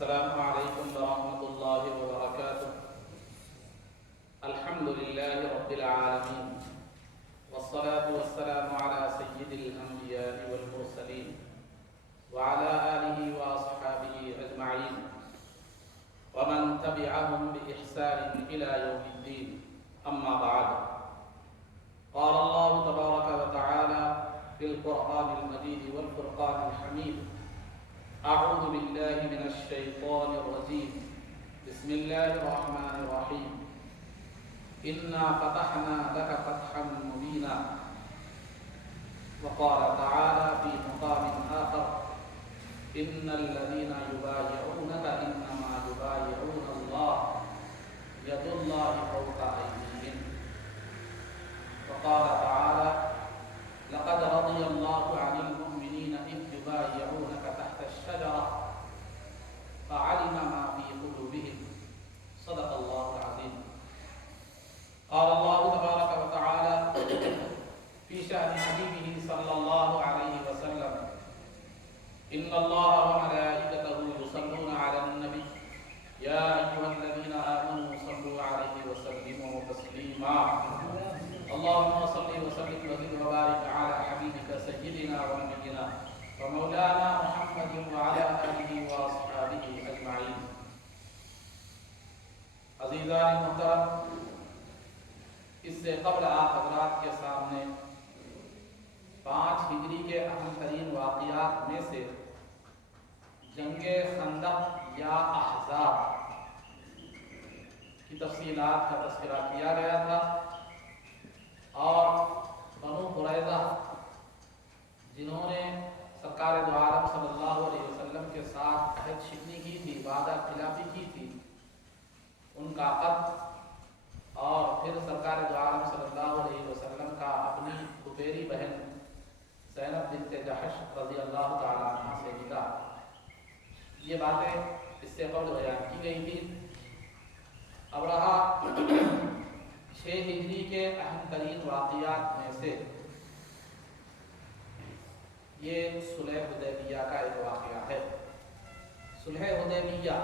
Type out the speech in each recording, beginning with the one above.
السلام علیکم ورحمۃ اللہ وبرکاتہ۔ الحمد للہ رب العالمین والصلاة والسلام على سید الانبیاء والمرسلین وعلى آلہ واصحابہ اجمعین ومن تبعهم بإحسان إلى يوم الدین، اما بعد۔ قال اللہ تبارک وتعالی في القرآن المجید والفرقان الحمید: اعوذ باللہ من الشیطان الرجیم، بسم اللہ الرحمن الرحیم، انا فتحنا لك فتحا مبینا۔ وقال تعالی في مقام آخر: ان الذین یبایعونک انما یبایعون اللہ ید اللہ فوق ایدیہم۔ وقال تعالی: لقد رضی اللہ عن المؤمنین اذ یبایعونک تحت الشجرة فعلم ما في قلوبهم۔ صدق اللہ العظیم۔ قال اللہ تبارک وتعالی في شأن حبیبہ صلی اللہ علیہ وسلم: ان اللہ وملائکتہ یصلون علی النبی یا ایھا الذین آمنوا صلوا علیہ وسلموا تسلیما۔ اللهم صل وسلم وزد وبارك على حبيبك سيدنا ونبينا ومولانا محمد وعلى آله وأصحابه أجمعين۔ عزیزان محترم، اس سے قبل آپ حضرات کے سامنے 5 ہجری کے اہم ترین واقعات میں سے جنگ خندق یا احزاب کی تفصیلات کا تذکرہ کیا گیا تھا، اور بنو قریظہ جنہوں نے سرکار دو عالم صلی اللہ علیہ وسلم کے ساتھ عہد شکنی کی تھی، وعدہ خلافی کی تھی، ان کا قتل، اور پھر سرکار دو عالم صلی اللہ علیہ وسلم کا اپنی پھپھیری بہن زینب بنت جحش رضی اللہ تعالیٰ عنہ سے نکاح، یہ باتیں اس سے قبل بیان کی گئی تھی۔ اب رہا 6 ہجری کے اہم ترین واقعات میں سے یہ صلح حدیبیہ کا ایک واقعہ ہے۔ صلح حدیبیہ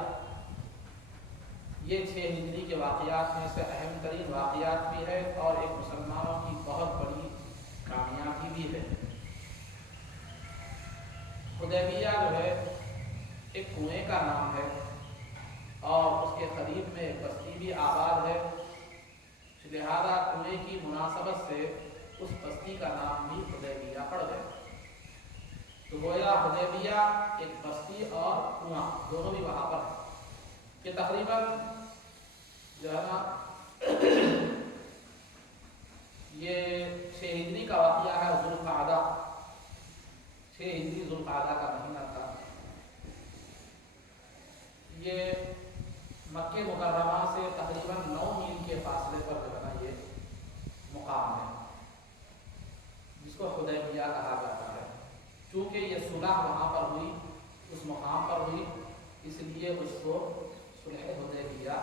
یہ 6 ہجری کے واقعات میں سے اہم ترین واقعات بھی ہے، اور ایک مسلمانوں کی بہت بڑی کامیابی بھی ہے۔ حدیبیہ جو ہے ایک کنویں کا نام ہے، اور اس کے قریب میں ایک بستی بھی آباد ہے، لہذا کنویں کی مناسبت سے اس بستی کا نام بھی حدیبیہ پڑ گیا۔ تو گویا حدیبیہ ایک بستی اور کنواں دونوں بھی وہاں پر ہے۔ یہ تقریباً جو ہے نا یہ 6 ہجری کا واقعہ ہے، ذوالقعدہ 6 ہجری ذوالقعدہ کا مہینہ تھا۔ یہ مکہ مکرمہ سے تقریباً 9 میل کے فاصلے پر جو ہے نا یہ مقام ہے، جس کو حدیبیہ کہا جاتا ہے۔ چونکہ یہ صلح وہاں پر ہوئی، اس مقام پر ہوئی، اس لیے اس کو صلح حدیبیہ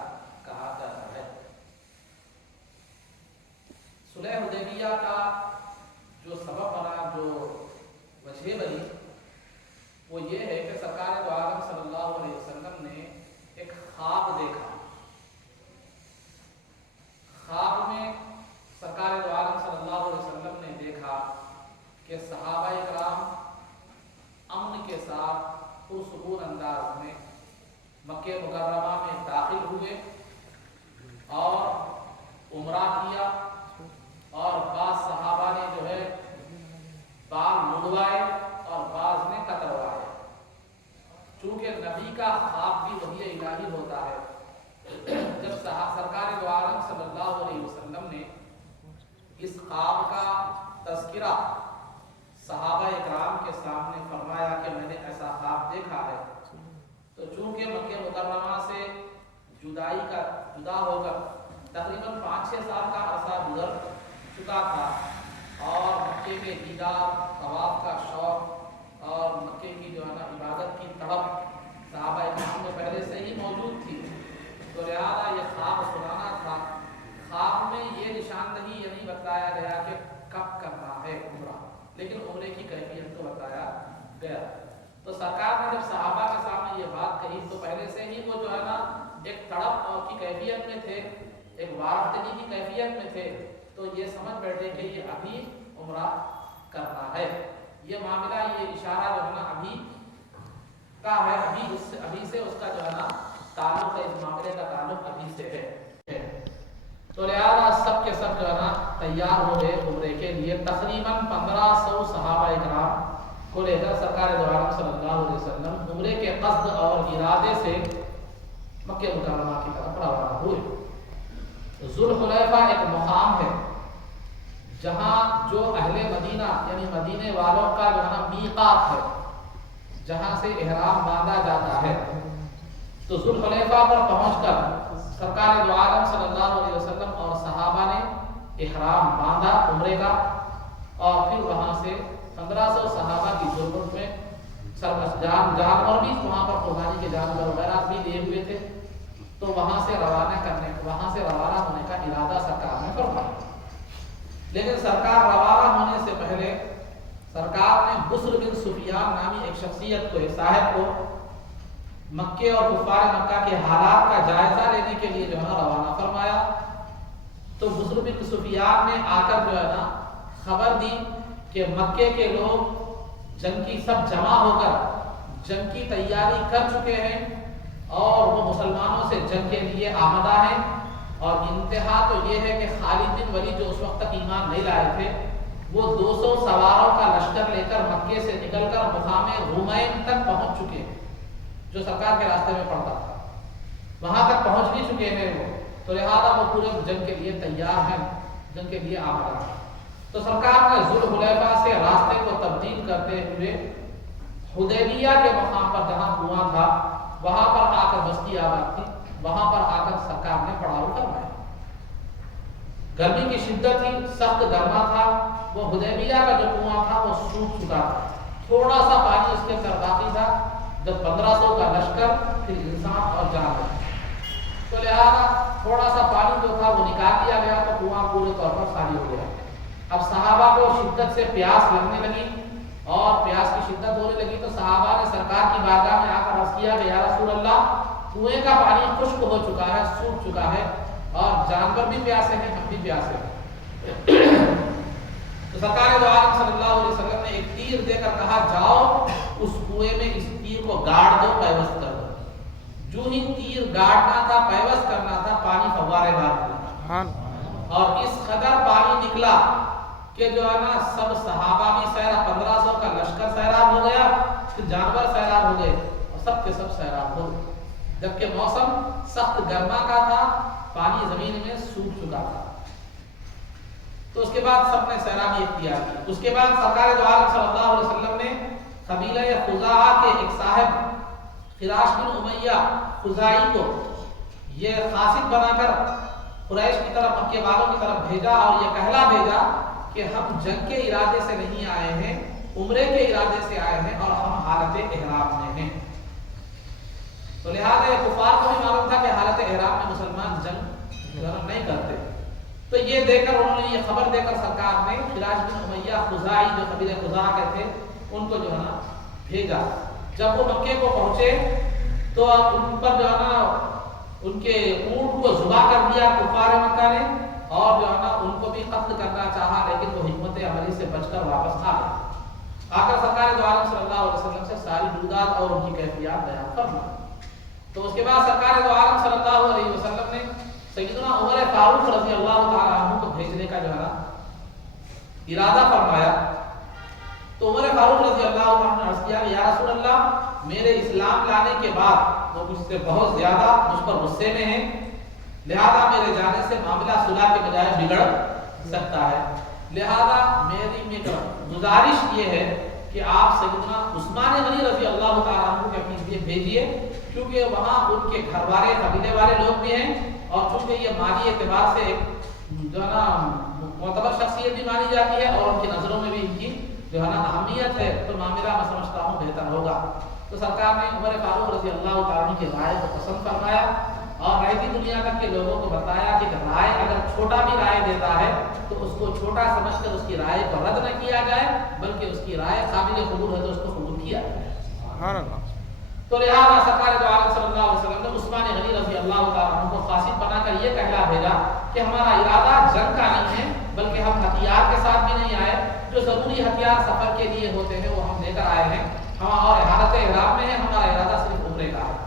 کہا جاتا ہے۔ صلح حدیبیہ کا جو سبب بنا، جو وجہ بنی، وہ یہ ہے کہ سرکار دو عالم صلی اللہ علیہ وسلم نے ایک خواب دیکھا۔ خواب میں سرکار دو عالم صلی اللہ علیہ وسلم نے دیکھا کہ صحابہ کرام امن کے ساتھ پرسکون انداز میں مکہ مکرمہ میں داخل ہوئے اور عمرہ کیا، اور بعض صحابہ نے جو ہے بال منڈوائے اور بعض نے کتروائے۔ چونکہ نبی کا خواب بھی وحی الہی ہوتا ہے، جب سرکار دو عالم صلی اللہ علیہ وسلم نے اس خواب کا تذکرہ صحابہ اکرام کے سامنے فرمایا کہ میں نے ایسا خواب دیکھا ہے، تو چونکہ مکہ مکرمہ سے جدا ہو کر تقریباً 5-6 سال کا عرصہ گزر چکا تھا، اور مکے کے دیدار، طواف کا شوق اور مکے کی جو ہے نا عبادت کی تڑپ صحابہ اکرام میں پہلے سے ہی موجود تھی، تو لہٰذا یہ خواب سنانا تھا۔ خواب میں یہ نشاندہی یہ نہیں بتایا گیا کہ کب کرنا ہے عمرہ، لیکن عمرے کی کیفیت کو بتایا گیا۔ تو سرکار نے جب صحابہ کے سامنے یہ بات کہی لیکن تو پہلے سے ہی وہ جو ہے نا ایک تڑپ کی کیفیت میں تھے، ایک وارفتگی کی کیفیت میں تھے، تو یہ سمجھ بیٹھے کہ یہ ابھی عمرہ کرنا ہے، یہ معاملہ، یہ اشارہ جو ہے نا ابھی کا ہے، ابھی سے اس کا جو ہے نا تعلق ہے، اس معاملے کا تعلق ابھی سے ہے۔ تو لہٰذا سب کے سب جو ہے نا تیار ہو گئے عمرے کے لیے۔ تقریباً 1500 صحابہ اکرام کو لے کر سرکار دو عالم صلی اللہ علیہ وسلم عمرے کے قصد اور ارادے سے مکہ مکرمہ کی طرف روانہ ہوئے۔ ذوالحلیفہ ایک مقام ہے جہاں جو اہل مدینہ یعنی مدینے والوں کا جو ہے نا میقات ہے، جہاں سے احرام باندھا جاتا ہے۔ تو ذوالحلیفہ پر پہنچ کر سرکار دو عالم صلی اللہ علیہ وسلم اور صحابہ نے احرام باندھا عمرے کا، اور پھر وہاں سے 1500 صحابہ کی ضرورت میں جانور بھی وہاں پر قربانی کے جانور وغیرہ بھی لیے ہوئے تھے، تو وہاں سے روانہ ہونے کا ارادہ سرکار نے فرمایا۔ لیکن سرکار روانہ ہونے سے پہلے سرکار نے بسر بن سفیان نامی ایک شخصیت کو، ایک صاحب کو مکے اور کفار مکہ کے حالات کا جائزہ لینے کے لیے جو ہے نا روانہ فرمایا۔ تو بسر بن سفیان نے آ کر جو ہے نا خبر دی کہ مکے کے لوگ جنگ کی سب جمع ہو کر جنگ کی تیاری کر چکے ہیں، اور وہ مسلمانوں سے جنگ کے لیے آمدہ ہیں، اور انتہا تو یہ ہے کہ خالد بن ولید جو اس وقت تک ایمان نہیں لائے تھے، وہ 200 سواروں کا لشکر لے کر مکے سے نکل کر مقام رومین تک پہنچ چکے ہیں، جو سرکار کے راستے میں پڑتا تھا، وہاں تک پہنچ بھی چکے ہیں وہ، تو لہٰذا وہ پورے جنگ کے لیے تیار ہیں، جنگ کے لیے آمادہ ہیں۔ تو سرکار نے ذوالحلیفہ سے راستے کو تبدیل کرتے ہوئے حدیبیہ کے مقام پر جہاں کنواں تھا وہاں پر آ کر بستی آباد تھی، وہاں پر آ کر سرکار نے پڑاؤ فرمایا۔ گرمی کی شدت تھی، سخت گرما تھا، وہ حدیبیہ کا جو کنواں تھا وہ سوکھ چکا تھا، تھوڑا سا پانی اس کے اندر باقی تھا، جب 1500 کا لشکر پھر انسان اور جانور، تو لہٰذا تھوڑا سا پانی جو تھا وہ نکال دیا گیا، تو کنواں پورے طور پر خالی ہو گیا۔ اب صحابہ کو شدت سے پیاس لگنے لگی اور پیاس کی شدت ہونے لگی، تو صحابہ نے سرکار کی بارگاہ میں آ کر عرض کیا کہ یا رسول اللہ، کنویں کا پانی خشک ہو چکا ہے، سوکھ چکا ہے، اور جانور بھی پیاسے ہیں، ہم بھی پیاسے ہیں۔ تو سرکار دو عالم صلی اللہ علیہ وسلم نے ایک تیر دے کر کہا جاؤ اس کنویں میں اس تیر کو گاڑ دو، پیوست کر دو۔ جو ہی تیر گاڑنا تھا، پیوست کرنا تھا، پانی فوارے بار ہوا، اور اس قدر پانی نکلا کہ جو ہے نا سب صحابہ بھی سیراب، 1500 کا لشکر سیراب ہو گیا، پھر جانور سیراب ہو گئے، اور سب کے سب سیراب ہو گئے، جبکہ موسم سخت گرما کا تھا، پانی زمین میں سوکھ چکا تھا۔ تو اس کے بعد سب نے سیرابی اختیار کی۔ اس کے بعد سرکار دو عالم صلی اللہ علیہ وسلم نے قبیلہ خزاعہ کے ایک صاحب خراش بن امیہ خزاعی کو یہ قاصد بنا کر قریش کی طرف، مکے والوں کی طرف بھیجا، اور یہ کہلا بھیجا کہ ہم جنگ کے ارادے سے نہیں آئے ہیں، عمرے کے ارادے سے آئے ہیں، اور ہم حالت احرام میں ہیں۔ تو لہٰذا کفار کو بھی معلوم تھا کہ حالت احرام میں مسلمان جنگ نہیں کرتے، تو یہ دے کر انہوں نے یہ خبر دے کر سرکار نے خراش بن امیہ خزاعی جو قبیلہ خزاعہ کے تھے ان کو جو ہے نا بھیجا۔ جب وہ مکے کو پہنچے تو ان پر جو ہے نا ان کے اونٹ کو ذبح کر دیا کفار مکہ نے، اور جو ہے نا ان کو بھی قتل کرنا چاہا، لیکن وہ حکمت عملی سے بچ کر واپس آ گئے۔ آ کر سرکار دو عالم صلی اللہ علیہ وسلم سے ساری بلدات اور ان کی کیفیات بیان فرمائی۔ تو اس کے بعد سرکار دو عالم صلی اللہ علیہ وسلم نے سیدنا عمر فاروق رضی اللہ تعالیٰ عنہ کو بھیجنے کا جو ہے نا ارادہ فرمایا۔ تو عمر فاروق رضی اللہ عنہ نے عرض کیا کہ یا رسول اللہ، میرے اسلام لانے کے بعد وہ مجھ سے بہت زیادہ مجھ پر غصے میں ہیں، لہذا میرے جانے سے معاملہ صلح کے بجائے بگڑ سکتا ہے، لہذا میری گزارش یہ ہے کہ آپ سیدنا عثمان غنی رضی اللہ تعالیٰ عنہ کے اپنی بھیجیے، کیونکہ وہاں ان کے گھر والے قبیلے والے لوگ بھی ہیں، اور چونکہ یہ مالی اعتبار سے جو ہے نا معتبر شخصیت بھی مانی جاتی ہے، اور ان کی نظروں میں بھی ان کی جو ہے نا اہمیت ہے، تو معاملہ میں سمجھتا ہوں بہتر ہوگا۔ تو سرکار نے عمر فاروق رضی اللہ تعالیٰ عنہ کی رائے کو پسند فرمایا، اور رہتی دنیا تک کے لوگوں کو بتایا کہ رائے اگر چھوٹا بھی رائے دیتا ہے تو اس کو چھوٹا سمجھ کر اس کی رائے کو رد نہ کیا جائے، بلکہ اس کی رائے قابل قبول ہے تو اس کو قبول کیا جائے۔ تو لہٰذا سرکار دو عالم صلی اللہ علیہ وسلم نے عثمان غنی رضی اللہ تعالیٰ عنہ کو قاصد بنا کر یہ کہلا بھیجا کہ ہمارا ارادہ جنگ کا نہیں ہے، بلکہ ہم ہتھیار کے ساتھ بھی نہیں آئے، جو ضروری ہتھیار سفر کے لیے ہوتے ہیں وہ ہم لے کر آئے ہیں، ہم اور حالت احرام میں ہے، ہمارا ارادہ صرف عمرے کا ہے۔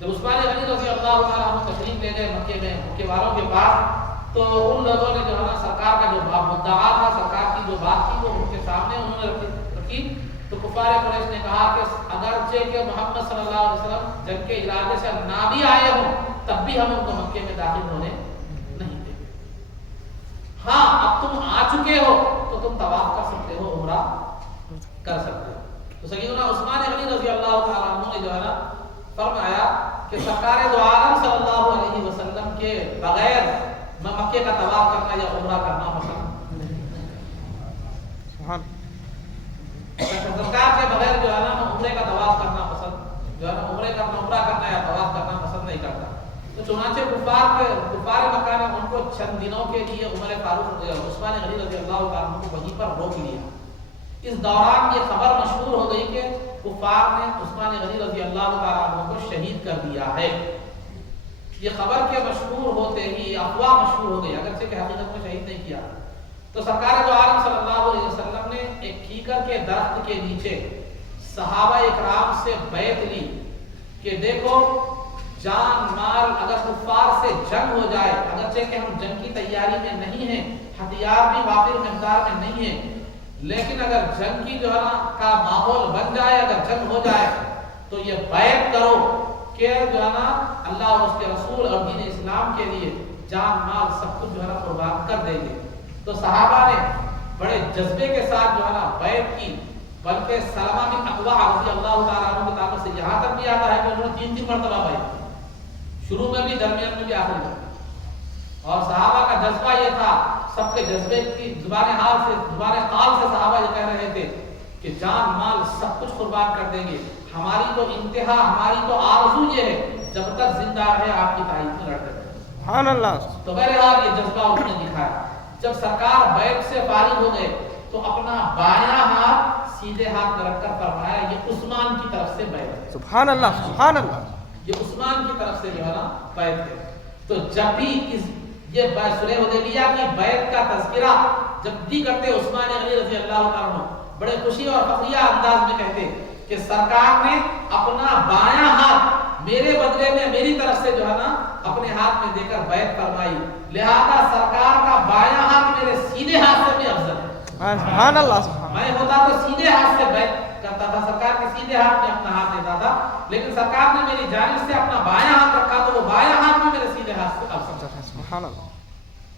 جب عثمان غنی رضی اللہ تعالیٰ عنہ تشریف لے گئے مکے میں مکے والوں کے پاس، تو ان لوگوں نے جو ہے نا سرکار کا جو مدعا تھا، سرکار کی جو بات تھی وہ ان کے سامنے انہوں نے رکھی۔ تو کفار قریش نے کہا کہ اگرچہ کہ محمد صلی اللہ علیہ وسلم جنگ کے ارادے سے نہ بھی آئے ہوں تب بھی ہم ان کو مکے میں داخل ہونے نہیں دیں گے۔ ہاں اب تم آ چکے ہو تو تم طواف کر سکتے ہو، عمرہ کر سکتے ہو۔ تو سیدنا عثمان غنی رضی اللہ تعالیٰ عنہ نے جو ہے نا فرمایا کہ سرکار دو عالم صلی اللہ علیہ وسلم کے بغیر میں مکے کا طواف کرنا یا عمرہ کرنا پسند سرکار کے بغیر جو ہے نا عمرے کا طواف کرنا پسند جو ہے نا عمرہ کرنا یا طواف کرنا پسند نہیں کرتا۔ تو چنانچہ کفار مکہ نے ان کو چند دنوں کے لیے عمر فاروق عثمان غنی رضی اللہ تعالیٰ عنہ کو وہیں پر روک لیا۔ اس دوران یہ خبر مشہور ہو گئی کہ کفار نے عثمان غنی رضی اللہ تعالیٰ عنہ کو شہید کر دیا ہے۔ یہ خبر کے مشہور ہوتے ہی افواہ مشہور ہو گئی، اگرچہ کہ حقیقت میں شہید نہیں کیا۔ تو سرکار دو عالم صلی اللہ علیہ وسلم نے ایک کیکر کے درخت کے نیچے صحابہ اکرام سے بیعت لی کہ دیکھو جان مال اگر کفار سے جنگ ہو جائے، اگرچہ کہ ہم جنگ کی تیاری میں نہیں ہیں، ہتھیار بھی وافر مقدار میں نہیں ہیں، لیکن اگر جنگ کی جو ہے نا کا ماحول بن جائے، اگر جنگ ہو جائے تو یہ بیعت کرو کہ جو ہے نا اللہ اور اس کے رسول اور دین اسلام کے لیے جان مال سب کچھ جو ہے نا قربان کر دیں گے۔ تو صحابہ نے بڑے جذبے کے ساتھ جو ہے نا بیعت کی، بلکہ سلمہ بن اکوع رضی اللہ تعالیٰ عنہ کی تعلق سے یہاں تک بھی آتا ہے کہ انہوں نے 3 مرتبہ بیعت کی، شروع میں بھی، درمیان میں بھی، آخر میں۔ اور صحابہ کا جذبہ یہ تھا، سب کے جذبے کی زبان حال سے زبان قال سے صحابہ یہ کہہ رہے تھے کہ جان مال سب کچھ قربان کر دیں گے، ہماری تو انتہا، ہماری تو آرزو یہ ہے جب تک زندہ ہے آپ کی تعریف میں لڑتے رہے۔ سبحان اللہ۔ تو بہرحال یہ جذبہ انہوں نے دکھایا۔ جب سرکار بیعت سے فارغ ہو گئے تو اپنا بایاں ہاتھ سیدھے ہاتھ میں رکھ کر فرمایا یہ عثمان کی طرف سے بیعت ہے۔ سبحان اللہ، سبحان اللہ۔ یہ عثمان کی طرف سے جو ہے نا بیعت ہے۔ تو جب بھی یہ صلح حدیبیہ کی بیعت کا تذکرہ جب بھی کرتے عثمان غنی رضی اللہ تعالیٰ عنہ بڑے خوشی اور فخریہ انداز میں کہتے کہ سرکار نے اپنا بایاں ہاتھ میرے بدلے میں میری طرف سے جو ہے نا اپنے ہاتھ میں دے کر بیعت فرمائی، لہذا سرکار کا بایاں ہاتھ میرے سیدھے ہاتھ سے بھی افضل ہے۔ سبحان اللہ۔ میں ہوتا تو سیدھے ہاتھ سے بیعت کرتا تھا، سرکار کے سیدھے ہاتھ میں اپنا ہاتھ دیتا تھا، لیکن سرکار نے میری جانب سے اپنا بایاں ہاتھ رکھا تو وہ بایاں ہاتھ بھی میرے سیدھے ہاتھ سے افضل ہے۔ سبحان اللہ۔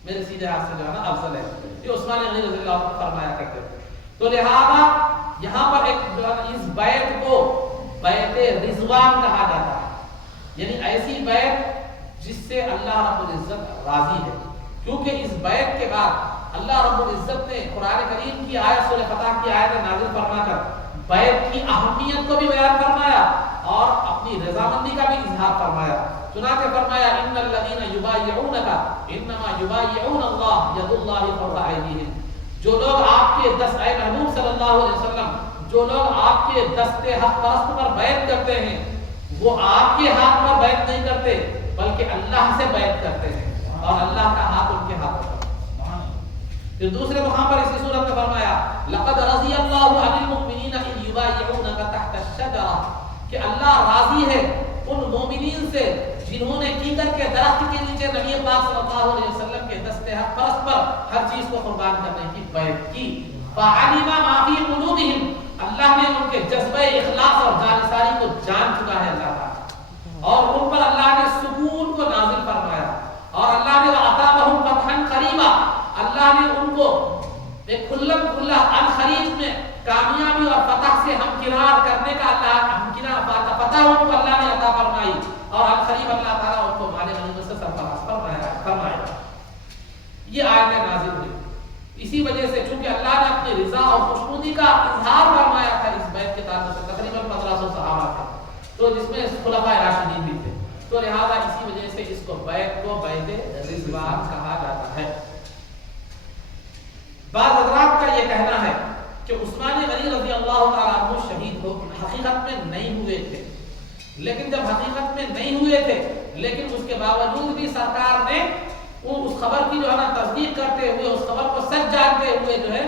میرے سیدھے ہاتھ سے جو ہے نا افضل ہے، یہ عثمان غنی رضی اللہ عنہ فرمایا کرتے تھے۔ تو لہذا یہاں پر ایک جو ہے نا اس بیعت کو بیعت رضوان کہا جاتا ہے، یعنی ایسی بیعت جس سے اللہ رب العزت راضی ہے، کیونکہ اس بیعت کے بعد اللہ رب العزت نے قرآن کریم کی آیت سورہ فتح کی آیت نازل فرما کر بیعت کی اہمیت کو بھی بیان فرمایا اور اپنی رضامندی کا بھی اظہار فرمایا۔ چنانچہ فرمایا ان الذین یبایعونک انما یبایعون اللہ ید اللہ فوق ایدیہم، جو لوگ آپ کے اے محبوب صلی اللہ علیہ وسلم، جو لوگ آپ کے دست حق پرست پر بیعت کرتے ہیں وہ آپ کے ہاتھ پر بیعت نہیں کرتے بلکہ اللہ سے بیعت کرتے ہیں اور اللہ کا ہاتھ ان کے ہاتھ پر۔ پھر دوسرے مقام پر اسی صورت میں فرمایا لقد رضی اللہ عن المؤمنین اذ یبایعونک تحت الشجرہ، کہ اللہ راضی ہے ان مومنین سے جنہوں نے کیکر کے درخت کے نیچے نبی پاک صلی اللہ علیہ وسلم کے دست حق پرست پر ہر چیز کو قربان کرنے کی بیعت کی۔ فعلم ما فی قلوبہم، اللہ نے ان کے جذبہ اخلاص اور جانثاری کو جان چکا ہے اللہ تعالیٰ، اور ان پر اللہ نے سکون کو نازل فرمایا، اور اللہ نے وَأَتَابَهُمْ فَتْحًا قَرِيبًا، اللہ نے ان کو ایک کھلم کھلا الخریج میں کامیابی اور فتح سے ہمکنار کرنے کا اللہ ہمکنار فتح ان کو اللہ نے عطا فرمائی، اور الخریب اللہ تعالیٰ ان کو مال غنیمت سے سرفراز فرمایا۔ یہ آیتیں نازل ہوئی اسی وجہ سے چونکہ اللہ نے اپنی رضا اور خوشنودی کا اظہار فرمایا تھا اس بیعت کے تعلق سے، تقریباً 1500 صحابہ تھے تو جس میں خلفائے راشدین بھی تھے، تو لہذا اسی وجہ سے اس کو بیعت رضوان کہا جاتا ہے۔ بعض حضرات کا یہ کہنا ہے کہ عثمان غنی رضی اللہ تعالیٰ عنہ شہید ہو حقیقت میں نہیں ہوئے تھے، لیکن جب حقیقت میں نہیں ہوئے تھے، لیکن اس کے باوجود بھی سرکار نے اس خبر کی جو ہے نا تصدیق کرتے ہوئے، اس خبر کو سچ جانتے ہوئے جو ہے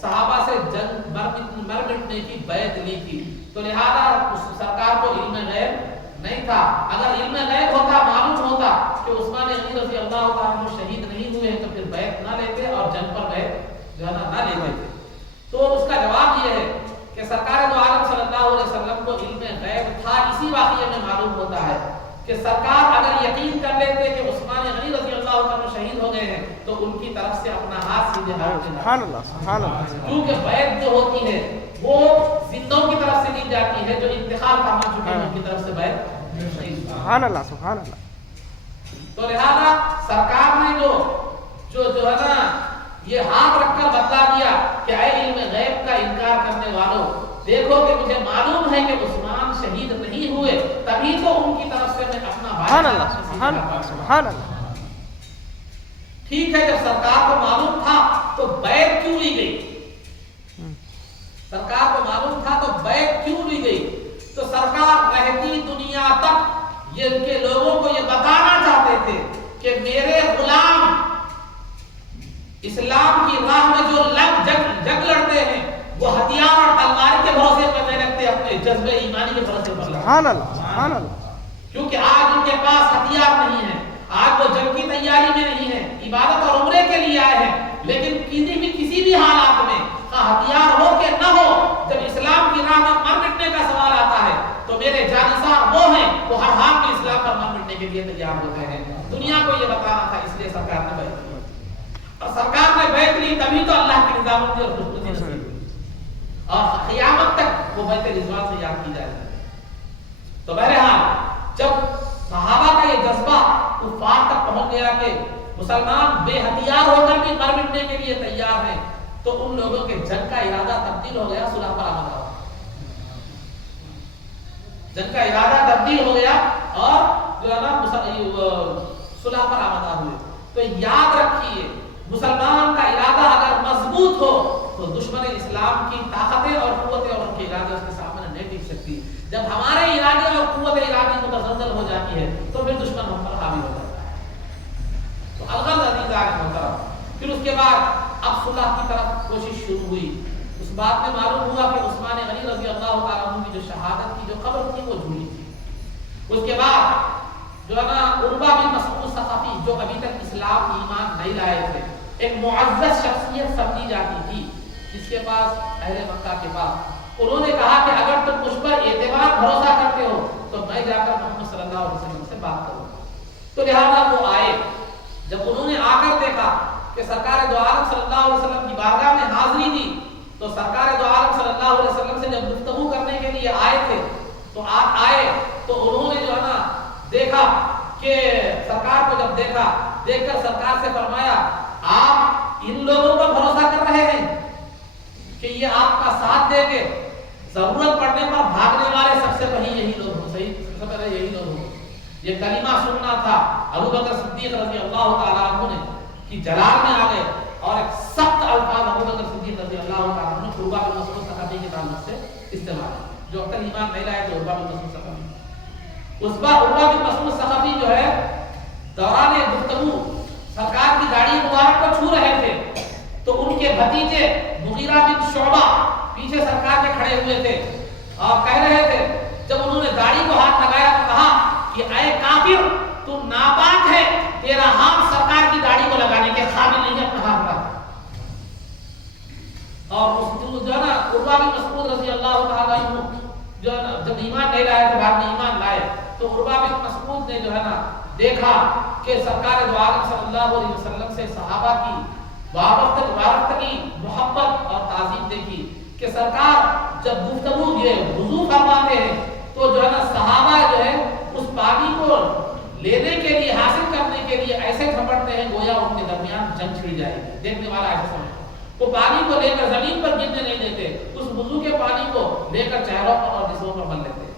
صحابہ سے جنگ مر مٹنے کی بیعت لی تھی۔ تو لہذا اس سرکار کو علم غیب نہیں تھا۔ اگر علم غیب ہوتا، معلوم ہوتا کہ عثمان غنی رضی اللہ تعالیٰ عنہ شہید نہیں ہوئے ہیں، تو پھر بیعت نہ لیتے اور جنگ پر بیعت جو ہے نا نہ لیتے تھے۔ تو اس کا جواب یہ ہے کہ سرکار دو عالم صلی اللہ علیہ وسلم کو علم غیب تھا۔ اسی واقعے میں معلوم ہوتا ہے کہ سرکار اگر یقین کر لیتے کہ عثمان غنی رضی اللہ عنہ شہید ہو گئے ہیں تو ان کی طرف سے اپنا ہاتھ سیدھے ہاتھ میں سبحان اللہ سبحان اللہ، کیونکہ بیعت جو ہوتی ہے وہ زندوں کی طرف سے دی جاتی ہے، جو انتقال فرما چکے ہیں ان کی طرف سے بیعت نہیں۔ سبحان اللہ سبحان اللہ۔ تو لہذا سرکار نے جو ہے نا یہ ہاتھ رکھ کر بتلا دیا کہ اے علم غیب کا انکار کرنے والوں، دیکھو کہ مجھے معلوم ہے کہ عثمان شہید نہیں ہوئے، تبھی تو ان کی طرف سے میں اپنا سبحان اللہ سبحان اللہ سبحان اللہ۔ ٹھیک ہے، جب سرکار کو معلوم تھا تو بیعت کیوں لی گئی؟ سرکار کو معلوم تھا تو بیعت کیوں لی گئی؟ تو سرکار رہتی دنیا تک یہ کے لوگوں کو یہ بتانا چاہتے تھے کہ میرے غلام اسلام کی راہ میں جو جنگ لڑتے ہیں وہ ہتھیار اور تلوار کے بھروسے پر نہیں رکھتے، اپنے جذبے ایمانی کے بھروسے پر لڑتے۔ سبحان اللہ سبحان اللہ۔ کیونکہ آج ان کے پاس ہتھیار نہیں ہے، آج وہ جنگ کی تیاری میں نہیں ہے، عبادت اور عمرے کے لیے آئے ہیں، لیکن کسی بھی حالات میں ہتھیار ہو کہ نہ ہو، جب اسلام کی راہ میں مر مٹنے کا سوال آتا ہے تو میرے جانثار وہ ہیں، وہ ہر حال میں اسلام پر مر مٹنے کے لیے تیار ہوتے ہیں۔ دنیا کو یہ بتانا تھا، اس لیے سرکار نے بیعت کی، اور سرکار نے بیعت لی تبھی تو اللہ کی رضامندی اور خوشنودی نصیب ہوئی، اور قیامت تک وہ بیعت رضوان سے یاد کی جائے گی۔ تو بہرحال جب صحابہ کا یہ جذبہ کفار تک پہنچ گیا کہ مسلمان بے ہتھیار ہو کر بھی مر مٹنے کے لیے تیار ہیں، تو ان لوگوں کے جنگ کا ارادہ تبدیل ہو گیا صلح پر آمدہ ہو، جنگ کا ارادہ تبدیل ہو گیا اور جو ہے نا صلح پر آمدہ ہوئے۔ تو یاد رکھیے، مسلمان کا ارادہ اگر مضبوط ہو تو دشمن اسلام کی طاقتیں اور قوتیں اور ان کے ارادے اس کے سامنے نہیں ٹک سکتی۔ جب ہمارے ارادے اور قوت ارادی متزلزل ہو جاتی ہے تو پھر دشمن ہم پر حاوی ہو جاتا ہے۔ تو الغرض عزیزان محترم، پھر اس کے بعد اب صلح کی طرف کوشش شروع ہوئی۔ اس بات میں معلوم ہوا کہ عثمان غنی رضی اللہ تعالیٰ عنہ کی جو شہادت کی جو خبر تھی وہ جھوٹی تھی۔ اس کے بعد جو ہے نا عروہ بن مسعود ثقفی، جو ابھی تک اسلام ایمان نہیں لائے تھے، ایک معزز شخصیت سمجھی جاتی تھی جس کے پاس اہل مکہ کے پاس، انہوں نے کہا کہ اگر تم مجھ پر اعتماد بھروسہ کرتے ہو تو میں جا کر محمد صلی اللہ علیہ وسلم سے بات کروں۔ تو لہذا وہ آئے۔ جب انہوں نے آ کر دیکھا کہ سرکار دو عالم صلی اللہ علیہ وسلم کی بارگاہ میں حاضری دی، تو سرکار دو عالم صلی اللہ علیہ وسلم سے جب گفتگو کرنے کے لیے آئے تھے تو آپ آئے تو انہوں نے جو ہے نا دیکھا کہ سرکار کو جب دیکھ کر سرکار سے فرمایا، آپ ان لوگوں پر بھروسہ کر رہے ہیں کہ یہ آپ کا ساتھ دے کے ضرورت پڑنے پر بھاگنے والے سب سے پہلے یہی لوگ ہوں، صحیح سب سے پہلے یہی لوگ ہوں۔ یہ کلمہ سننا تھا ابو بکر صدیق رضی اللہ تعالیٰ عنہ نے کی جلال میں آ گئے، اور ایک سخت الفاظ ابو بکر صدیق رضی اللہ تعالیٰ عنہ عروہ بن مسعود ثقفی کے تعلق سے استعمال، جو اب تک ایمان نہیں لائے تو عروہ بن مسعود ثقفی، اس بار عروہ بن مسعود ثقفی جو ہے دوران گفتگو سرکار کی داڑھی مبارک کو چھو رہے تھے، تو ان کے بھتیجے مغیرہ بن شعبہ پیچھے سرکار کے کھڑے ہوئے تھے اور کہہ رہے تھے، جب انہوں نے داڑھی کو ہاتھ لگایا تو کہا کہ اے کافر، تو ناپاک ہے، تیرا ہاتھ سرکار کی داڑھی کو لگانے کے قابل نہیں ہے، اپنا ہاتھ رکھ۔ اور اس جو ہے نا عروہ بن مسعود رضی اللہ تعالیٰ عنہ جو ہے نا جب ایمان نہیں لائے تو بعد میں ایمان لائے، تو عروہ بن مسعود نے جو ہے نا دیکھا کہ سرکار دو عالم صلی اللہ علیہ وسلم سے صحابہ کی وابستگی، محبت اور تعظیم دیکھی کہ سرکار جب گفتگو یہ وضو فرماتے ہیں تو جو ہے نا صحابہ جو ہے اس پانی کو لینے کے لیے، حاصل کرنے کے لیے ایسے جھپٹتے ہیں گویا ان کے درمیان جنگ چھڑ جائے گی، دیکھنے والا ایسا سمجھتا ہے۔ وہ پانی کو لے کر زمین پر گرنے نہیں دیتے، اس وضو کے پانی کو لے کر چہروں پر اور جسموں پر مل لیتے ہیں،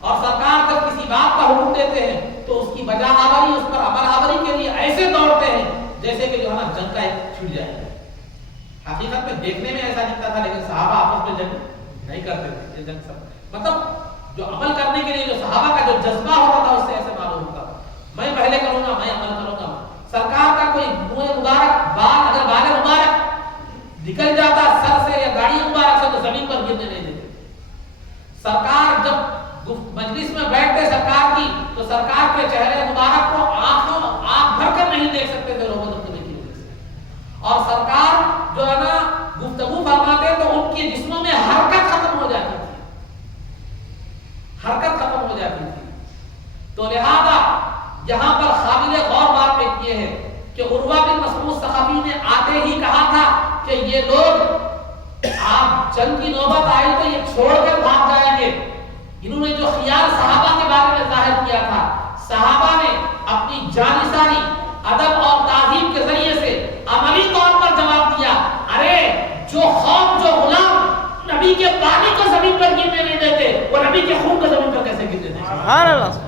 اور سرکار جب کسی بات کا حکم دیتے ہیں تو اس کی بجا آوری، اس پر عمل آوری کے لیے ایسے دوڑتے ہیں جیسے کہ جو ہے نا جنگ کا ایک چھڑ جائے گا۔ حقیقت میں دیکھنے میں ایسا دکھتا تھا، لیکن صحابہ آپس میں جنگ نہیں کرتے تھے، یہ جنگ سب مطلب جو عمل کرنے کے لیے جو صحابہ کا جو جذبہ ہوتا تھا اس سے ایسے معلوم ہوتا تھا میں پہلے کروں گا، میں عمل کروں گا. سرکار کا کوئی منہ مبارک بال اگر بال مبارک نکل جاتا سر سے یا داڑھی مبارک سے تو زمین پر گرنے نہیں دیتے. سرکار جب مجلس میں بیٹھتے سرکار کی تو سرکار کے چہرے مبارک کو آنکھ بھر کر نہیں دیکھ سکتے تھے لوگوں کی وجہ سے. اور سرکار جو ہے نا گفتگو فرماتے تو ان کے جسموں میں حرکت ختم ہو جاتی تھی، حرکت ختم ہو جاتی تھی. تو لہذا یہاں پر قابل غور بات ایک یہ ہے کہ عروہ بن مسعود ثقفی نے آتے ہی کہا تھا کہ یہ لوگ آپ جنگ کی نوبت آئی تو یہ چھوڑ کر بھاگ جائیں گے. انہوں نے جو خیال صحابہ کے بارے میں ظاہر کیا تھا، صحابہ نے اپنی جانثاری ادب اور تعظیم کے ذریعے سے عملی طور پر جواب دیا. ارے جو قوم جو غلام نبی کے پانی کو زمین پر گرنے نہیں دیتے وہ نبی کے خون کو زمین پر کیسے گرنے دیں؟ سبحان اللہ.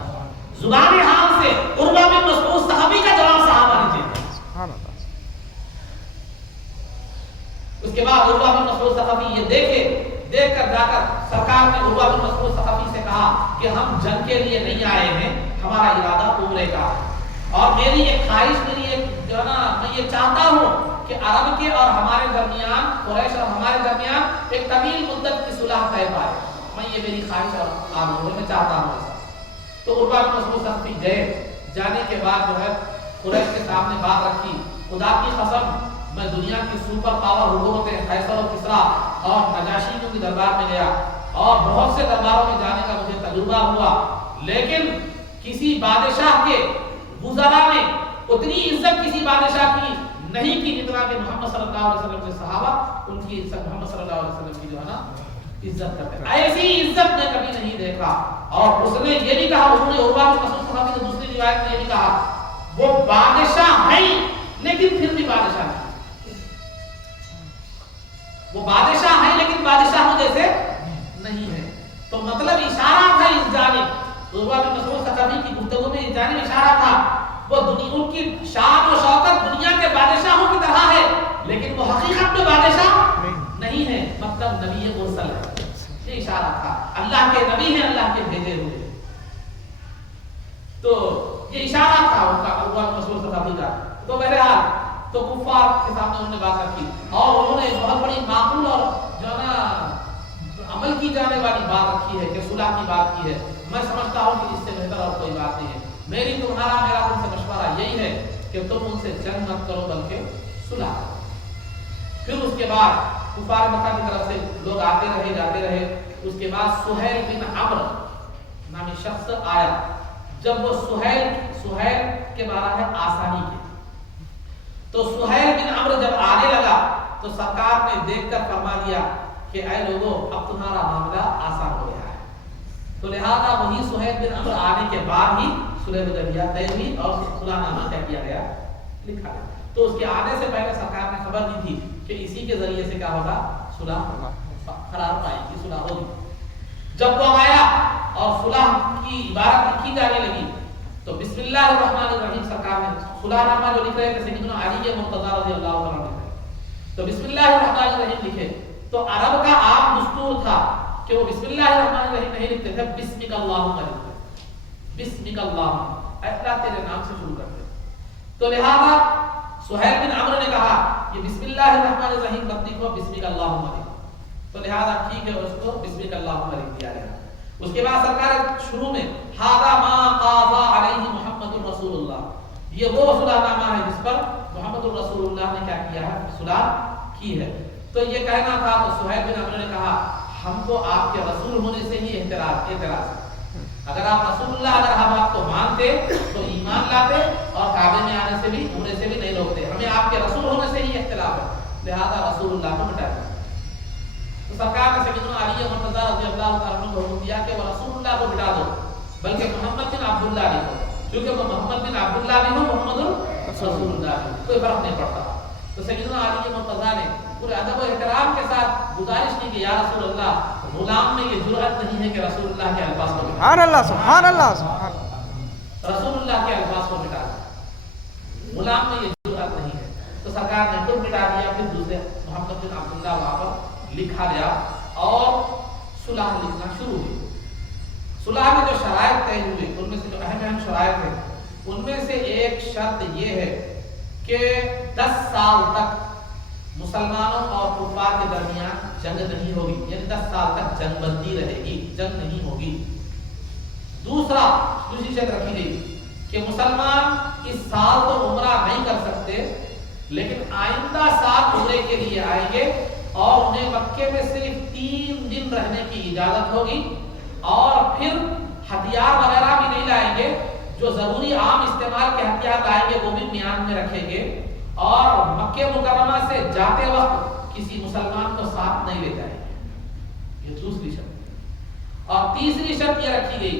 زبان حال سے عروہ بن مسعود صحابی کا جواب صحابہ نے دیا. سبحان اللہ. اس کے بعد عروہ بن مسعود صحابی یہ دیکھ کر جا کر سرکار نے عروہ بن مسعود صحابی سے کہا کہ ہم جنگ کے لیے نہیں آئے ہیں، ہمارا ارادہ عمرے کا ہے. اور میری ایک خواہش، میری ایک جو ہے نا میں یہ چاہتا ہوں کہ عرب کے اور ہمارے درمیان، قریش اور ہمارے درمیان ایک طویل مدت کی صلح طے پائے. میں یہ میری خواہش اور آرزو ہے، میں چاہتا ہوں ایسا. تو عروہ بن مسعود صحابی گئے. جانے کے بعد جو ہے قریش کے سامنے بات رکھی. خدا کی قسم میں دنیا کی سپر پاور حکومتیں قیصر و کسریٰ اور نجاشی کے دربار میں گیا اور بہت سے درباروں میں جانے کا مجھے تجربہ ہوا، لیکن کسی بادشاہ کے وزراء نے اتنی عزت کسی بادشاہ کی نہیں کی جتنا کہ محمد صلی اللہ علیہ وسلم کے صحابہ ان کی عزت، محمد صلی اللہ علیہ وسلم کی جو ہے نا عزت کرتے ہیں. ایسی عزت میں کبھی نہیں دیکھا. اور اس نے یہ بھی کہا، انہوں نے عروہ بن مسعود صحابی نے دوسری روایت میں یہ بھی کہا وہ بادشاہ ہیں لیکن پھر بھی بادشاہ نہیں. وہ بادشاہ ہیں لیکن بادشاہوں جیسے نہیں ہے. تو مطلب اشارہ تھا اس جانب، عروہ بن مسعود صحابی کی گفتگو میں اس جانب اشارہ تھا. وہ ان کی شان و شوکت دنیا کے بادشاہوں کی طرح ہے لیکن وہ حقیقت میں بادشاہ نہیں ہے، مطلب نبی مرسل ہے. یہ اشارہ تھا، اللہ کے نبی ہیں، اللہ کے بھیجے ہوئے. تو یہ اشارہ تھا ان کا عروہ بن مسعود صحابی کا. تو بہرحال تو کفار کے سامنے انہوں نے بات رکھی اور انہوں نے بہت بڑی معقول اور جو ہے نا عمل کی جانے والی بات رکھی ہے کہ صلح کی بات کی ہے. میں سمجھتا ہوں کہ اس سے بہتر اور کوئی بات نہیں ہے. میرا تم سے مشورہ یہی ہے کہ تم ان سے جنگ مت کرو بلکہ صلح کرو. پھر اس کے بعد کفار مکہ کی طرف سے لوگ آتے رہے جاتے رہے. اس کے بعد سہیل بن عمرو نامی شخص آیا. جب وہ سہیل کے معنی ہے آسانی کے، تو سہیل بن عمرو جب آنے لگا تو سرکار نے دیکھ کر فرما دیا کہ اے لوگوں اب تمہارا معاملہ آسان ہو گیا ہے. تو لہذا وہی سہیل بن عمرو آنے کے بعد ہی صلح حدیبیہ طے ہوئی اور صلح نامہ طے کیا گیا، لکھا گیا. تو اس کے آنے سے پہلے سرکار نے خبر دی تھی کہ اسی کے ذریعے سے کیا ہوگا، صلح قرار پائے گی، صلح ہوگی. جب وہ آیا اور صلح کی عبارت لکھی جانے لگی تو بسم اللہ الرحمن الرحیم سرکار نے صلح نامہ جو لکھ رہے تھے سیدنا علی مرتضی رضی اللہ عنہ لکھ رہے تو بسم اللہ الرحمن الرحیم لکھے. تو عرب کا عام دستور تھا کہ وہ بسم اللہ الرحمن الرحیم نہیں لکھتے تھے، بسمک اللہم لکھتے، بسمک اللہم، اے اللہ تیرے نام سے شروع کرتے. تو لہذا سہیل بن عمرو نے کہا کہ بسم اللہ الرحمن الرحیم مت لکھو، بسمک اللہم لکھو. تو لہذا ٹھیک ہے اس کو بسمک اللہم لکھ دیا گیا. اس کے بعد سرکار شروع میں ھذا ما قاضى علیہ محمد رسول اللہ، یہ وہ صلح نامہ ہے جس پر محمد رسول اللہ نے کیا کیا ہے، صلح کی ہے. تو یہ کہنا تھا. تو سہیل بن عمرو نے کہا ہم کو آپ کے رسول ہونے سے ہی اعتراض ہے. اگر آپ رسول اللہ اگر ہم آپ کو مانتے تو ایمان لاتے اور کعبے میں آنے سے بھی عمرے سے بھی نہیں روکتے. ہمیں آپ کے رسول ہونے سے ہی اختلاف ہے، لہذا رسول اللہ کو مٹا دیا. تو سرکار نے سیدنا علی مرتضی رضی اللہ تعالیٰ عنہ کو حکم دیا کہ وہ رسول اللہ کو مٹا دو بلکہ محمد بن عبداللہ لکھو، کیونکہ وہ محمد بن عبداللہ بھی ہو، محمد رسول اللہ بھی، کوئی فرق نہیں پڑتا. تو سیدنا علی مرتضی نے پورے ادب و احترام کے ساتھ گزارش کی کہ یا رسول اللہ غلام میں یہ جرأت نہیں ہے کہ رسول اللہ کے الفاظ کو سبحان اللہ سبحان اللہ سبحان اللہ. رسول اللہ کے الفاظ کو مٹا دیا، غلام میں یہ جرأت نہیں ہے. تو سرکار نے خود مٹا دیا. پھر دوسرے محمد بن عبداللہ وہاں پر لکھا گیا اور صلح لکھنا شروع ہوئی. صلح میں جو شرائط طے ہوئے ان میں سے جو اہم اہم شرائط ہیں ان میں سے ایک شرط یہ ہے کہ 10 سال تک مسلمانوں اور کفار کے درمیان جنگ نہیں ہوگی، یعنی 10 سال تک جنگ بندی رہے گی، جنگ نہیں ہوگی۔ دوسری شرط رکھی گئی کہ مسلمان اس سال تو عمرہ نہیں کر سکتے لیکن آئندہ سال عمرے کے لیے آئیں گے اور انہیں مکے میں صرف 3 دن رہنے کی اجازت ہوگی اور پھر ہتھیار وغیرہ بھی نہیں لائیں گے، جو ضروری عام استعمال کے ہتھیار لائیں گے وہ بھی میان میں رکھیں گے اور مکہ مکرمہ سے جاتے وقت کسی مسلمان کو ساتھ نہیں لے جائیں گے۔ یہ دوسری شرط۔ اور تیسری شرط یہ رکھی گئی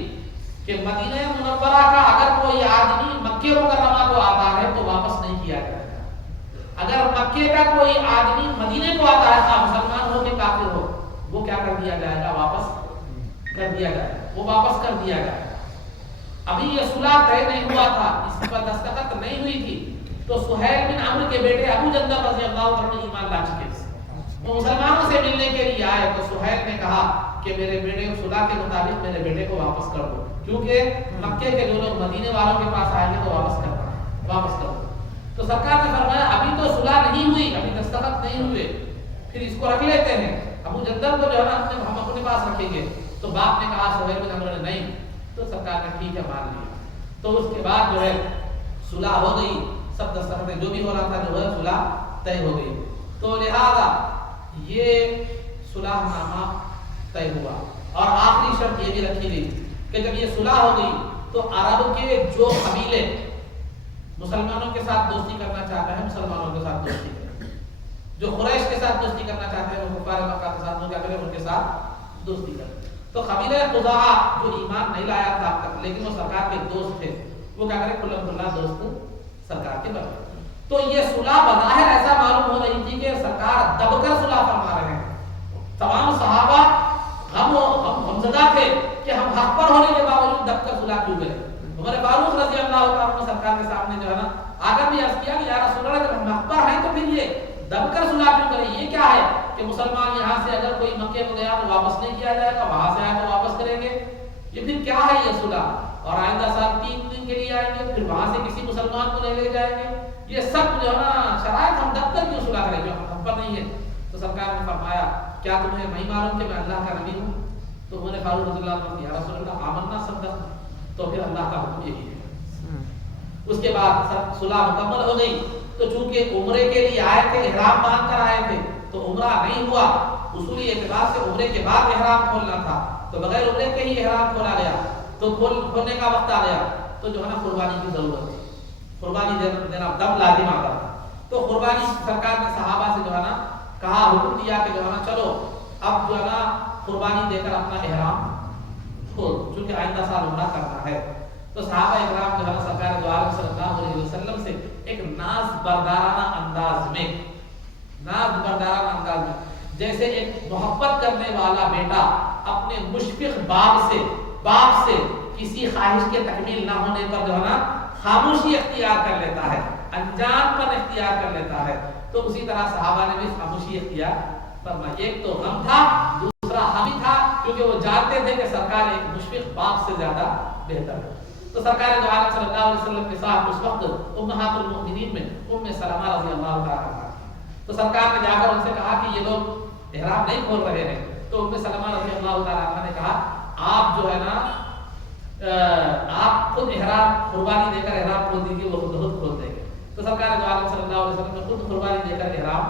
کہ مدینہ منورہ کا اگر کوئی آدمی مکہ مکرمہ کو آتا ہے تو واپس نہیں کیا جائے گا۔ اگر مکے کا کوئی آدمی مدینے کو آتا ہے مسلمان ہو کے کافر ہو، وہ کیا کر دیا جائے گا؟ واپس کر دیا جائے گا، وہ واپس کر دیا جائے گا۔ ابھی یہ صلح طے نہیں ہوا تھا، اس پر دستخط نہیں ہوئی تھی تو سہیل بن عمرو کے بیٹے ابو جندل رضی اللہ عنہ ایمان لا چکے تھے۔ وہ مسلمانوں سے ملنے کے لیے آئے تو سہیل نے کہا کہ میرے بیٹے صلح کے مطابق میرے بیٹے کو واپس کر دو، کیونکہ مکے کے جو لوگ مدینے والوں کے پاس آئیں گے تو واپس کر دو۔ تو سرکار نے فرمایا ابھی تو صلح نہیں ہوئی، ابھی دستخط نہیں ہوئے، پھر اس کو رکھ لیتے ہیں، ابو جندل کو جو ہے نا ہم اپنے پاس رکھیں گے۔ تو باپ نے کہا، سہیل بن عمرو نے نہیں، تو سرکار نے ٹھیک ہے مان لیا۔ تو اس کے بعد جو ہے صلح ہو گئی، سب دستخطیں جو بھی ہو رہا تھا جو ہے صلح طے ہو گئی۔ تو لہذا یہ صلح نامہ طے ہوا۔ اور آخری شرط یہ بھی رکھی گئی کہ جب یہ صلح ہو گئی تو عرب کے جو قبیلے مسلمانوں کے ساتھ دوستی کرنا چاہتے ہیں مسلمانوں کے ساتھ دوستی کریں، جو قریش کے ساتھ دوستی کرنا چاہتے ہیں وہ کفار مکہ کے ساتھ کیا کریں، ان کے ساتھ دوستی کریں۔ تو قبیلہ قضاع جو ایمان نہیں لایا تھا اب تک لیکن وہ سرکار کے دوست تھے، وہ کیا کریں، کھلم کھلا دوست سرکار کے بنے۔ تو یہ صلح بظاہر ایسا معلوم ہو رہی تھی کہ سرکار دب کر صلح فرما رہے ہیں۔ تمام صحابہ غمزدہ تھے کہ ہم حق پر ہونے کے باوجود دب کر صلح کیوں کریں۔ عمر فاروق رضی اللہ تعالیٰ عنہ سرکار کے سامنے جو ہے نا آ کر بھی عرض کیا کہ یا رسول اللہ جب ہم حق پر ہیں تو پھر یہ دب کر صلح کیوں کریں؟ یہ کیا ہے کہ مسلمان یہاں سے اگر کوئی مکے میں گیا تو واپس نہیں کیا جائے گا، وہاں سے آیا تو واپس کریں گے، یہ پھر کیا ہے یہ صلح؟ اور آئندہ سال 3 دن کے لیے آئیں گے، پھر وہاں سے کسی مسلمان کو نہیں لے جائیں گے، یہ سب جو ہے نا شرائط ہم دب کر کیوں صلح کریں جو ہم حق پر نہیں ہے؟ تو سرکار نے فرمایا کیا تمہیں نہیں معلوم کہ میں اللہ کا نبی ہوں؟ تو عمر فاروق رضی اللہ عنہ یا رسول اللہ آمنا صدق، تو پھر اللہ کا حکم یہی ہے۔ اس کے بعد صلح مکمل ہو گئی تو چونکہ عمرے کے لیے آئے تھے، احرام باندھ کر آئے تھے تو عمرہ نہیں ہوا، اصولی اعتبار سے عمرے کے بعد احرام کھولنا تھا تو بغیر عمرے کے ہی احرام کھولا گیا۔ تو کھولنے کا وقت آ گیا تو جو ہے نا قربانی کی ضرورت تھی، قربانی دینا دم لازم آ گیا۔ تو قربانی سرکار نے صحابہ سے جو ہے نا کہا، حکم دیا کہ جو ہے نا چلو اب جو ہے نا قربانی دے کر اپنا احرام کھول، چونکہ آئندہ سال عمرہ کرنا ہے۔ تو صحابہ اکرام جو ہے نا سرکار دو عالم صلی اللہ علیہ وسلم سے ایک ناز بردارانہ انداز میں جیسے ایک محبت کرنے والا بیٹا اپنے مشفق باپ سے کسی خواہش کے تکمیل نہ ہونے پر جو ہے نا خاموشی اختیار کر لیتا ہے، انجان پر اختیار کر لیتا ہے، تو اسی طرح صحابہ نے بھی خاموشی اختیار فرمائی۔ ایک تو غم تھا، دوسرا ہم ہی تھا، کیونکہ وہ جانتے تھے کہ سرکار ایک مشفق باپ سے زیادہ بہتر ہے۔ تو سرکار دو عالم صلی اللہ علیہ وسلم کے ساتھ اس وقت امہات المؤمنین میں سلمہ رضی اللہ تعالیٰ عنہا، تو سرکار نے جا کر ان سے کہا کہ یہ لوگ احرام نہیں کھول رہے ہیں، تو سلمہ رضی اللہ تعالیٰ عنہا نے کہا آپ جو ہے نا آپ خود احرام قربانی دے کر احرام کھول دیجیے، وہ خود کھول دیں گے۔ تو سرکار دو عالم صلی اللہ علیہ وسلم نے خود قربانی دے کر احرام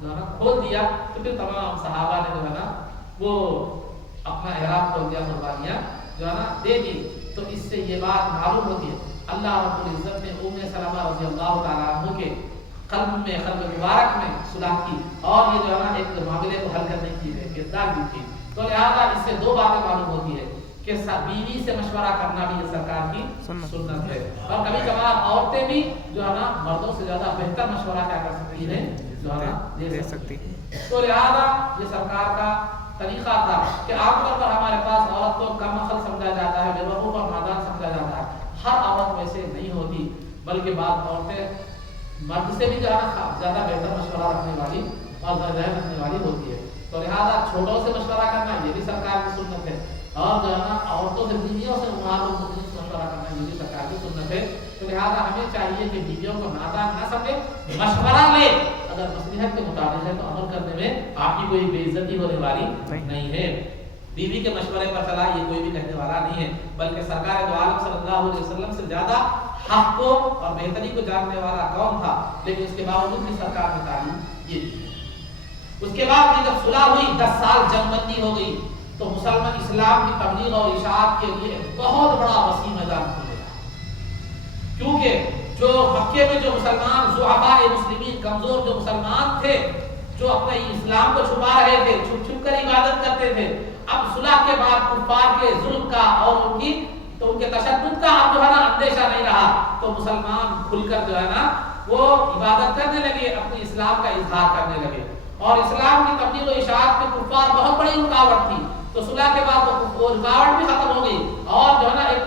جو ہے نا کھول دیا، تو پھر تمام صحابہ نے جو ہے نا وہ اپنا احرام کھول دیا، قربانیاں جو ہے نا دے دی۔ تو اس سے یہ بات معلوم ہوتی ہے اللہ رب العزت نے سلمہ رضی اللہ تعالیٰ عنہ کے قلب مبارک میں صلح کی، اور یہ جو ہے نا ایک معاملے کو حل کرنے کی کردار بھی تھی۔ تو لہٰذا اس سے 2 باتیں معلوم ہوتی ہے کہ بیوی سے مشورہ کرنا بھی یہ سرکار کی سنت ہے، اور کبھی کبھار عورتیں بھی جو ہے نا مردوں سے زیادہ بہتر مشورہ کیا کر سکتی ہیں، جو ہے نا دے سکتی۔ تو لہٰذا یہ سرکار کا طریقہ تھا کہ عام طور پر ہمارے پاس عورت کو کم عقل سمجھا جاتا ہے، بے وقوف اور نادان سمجھا جاتا ہے۔ ہر عورت ویسے نہیں ہوتی، بلکہ بعض عورتیں مرد سے بھی زیادہ بہتر مشورہ رکھنے والی اور ذہن رکھنے والی ہوتی ہے۔ تو لہٰذا چھوٹوں سے مشورہ کرنا یہ بھی سرکار کی سنت ہے، اور جو ہے نا عورتوں سے بیویوں سے مشورہ کرنا یہ بھی سرکار کی سنت ہے. تو لہٰذا ہمیں چاہیے کہ بیویوں کو نادان نہ سمجھے, مشورہ لے, اگر مصلحت کے مطابق ہے تو عمل کرنے میں آپ کی کوئی بے عزتی ہونے والی نہیں ہے. بیوی کے مشورے پر چلا یہ کوئی بھی کہنے والا نہیں ہے, بلکہ سرکار دو عالم صلی اللہ علیہ وسلم سے زیادہ حق کو اور بہتری کو جاننے والا کون تھا, لیکن اس کے باوجود بھی سرکار نے تعلیم یہ دی. اس کے بعد جب صلح ہوئی, 10 سال جنگ بندی ہو گئی, تو مسلمان اسلام کی تبلیغ اور اشاعت کے لیے بہت بڑا وسیع میدان کھل گیا. کیونکہ جو مکے میں جو مسلمان ضعفاء مسلمین, کمزور جو مسلمان تھے, جو اپنے اسلام کو چھپا رہے تھے, چھپ چھپ کر عبادت کرتے تھے, اب صلح کے بعد کفار کے ظلم کا اور ان کے تشدد کا اب جو ہے نا اندیشہ نہیں رہا, تو مسلمان کھل کر جو ہے نا وہ عبادت کرنے لگے, اپنے اسلام کا اظہار کرنے لگے. اور اسلام کی تبلیغ و اشاعت میں کفار بہت بڑی رکاوٹ تھی, تو صلح کے بعد وہ رکاوٹ بھی ختم ہو گئی, اور جو ہے نا ایک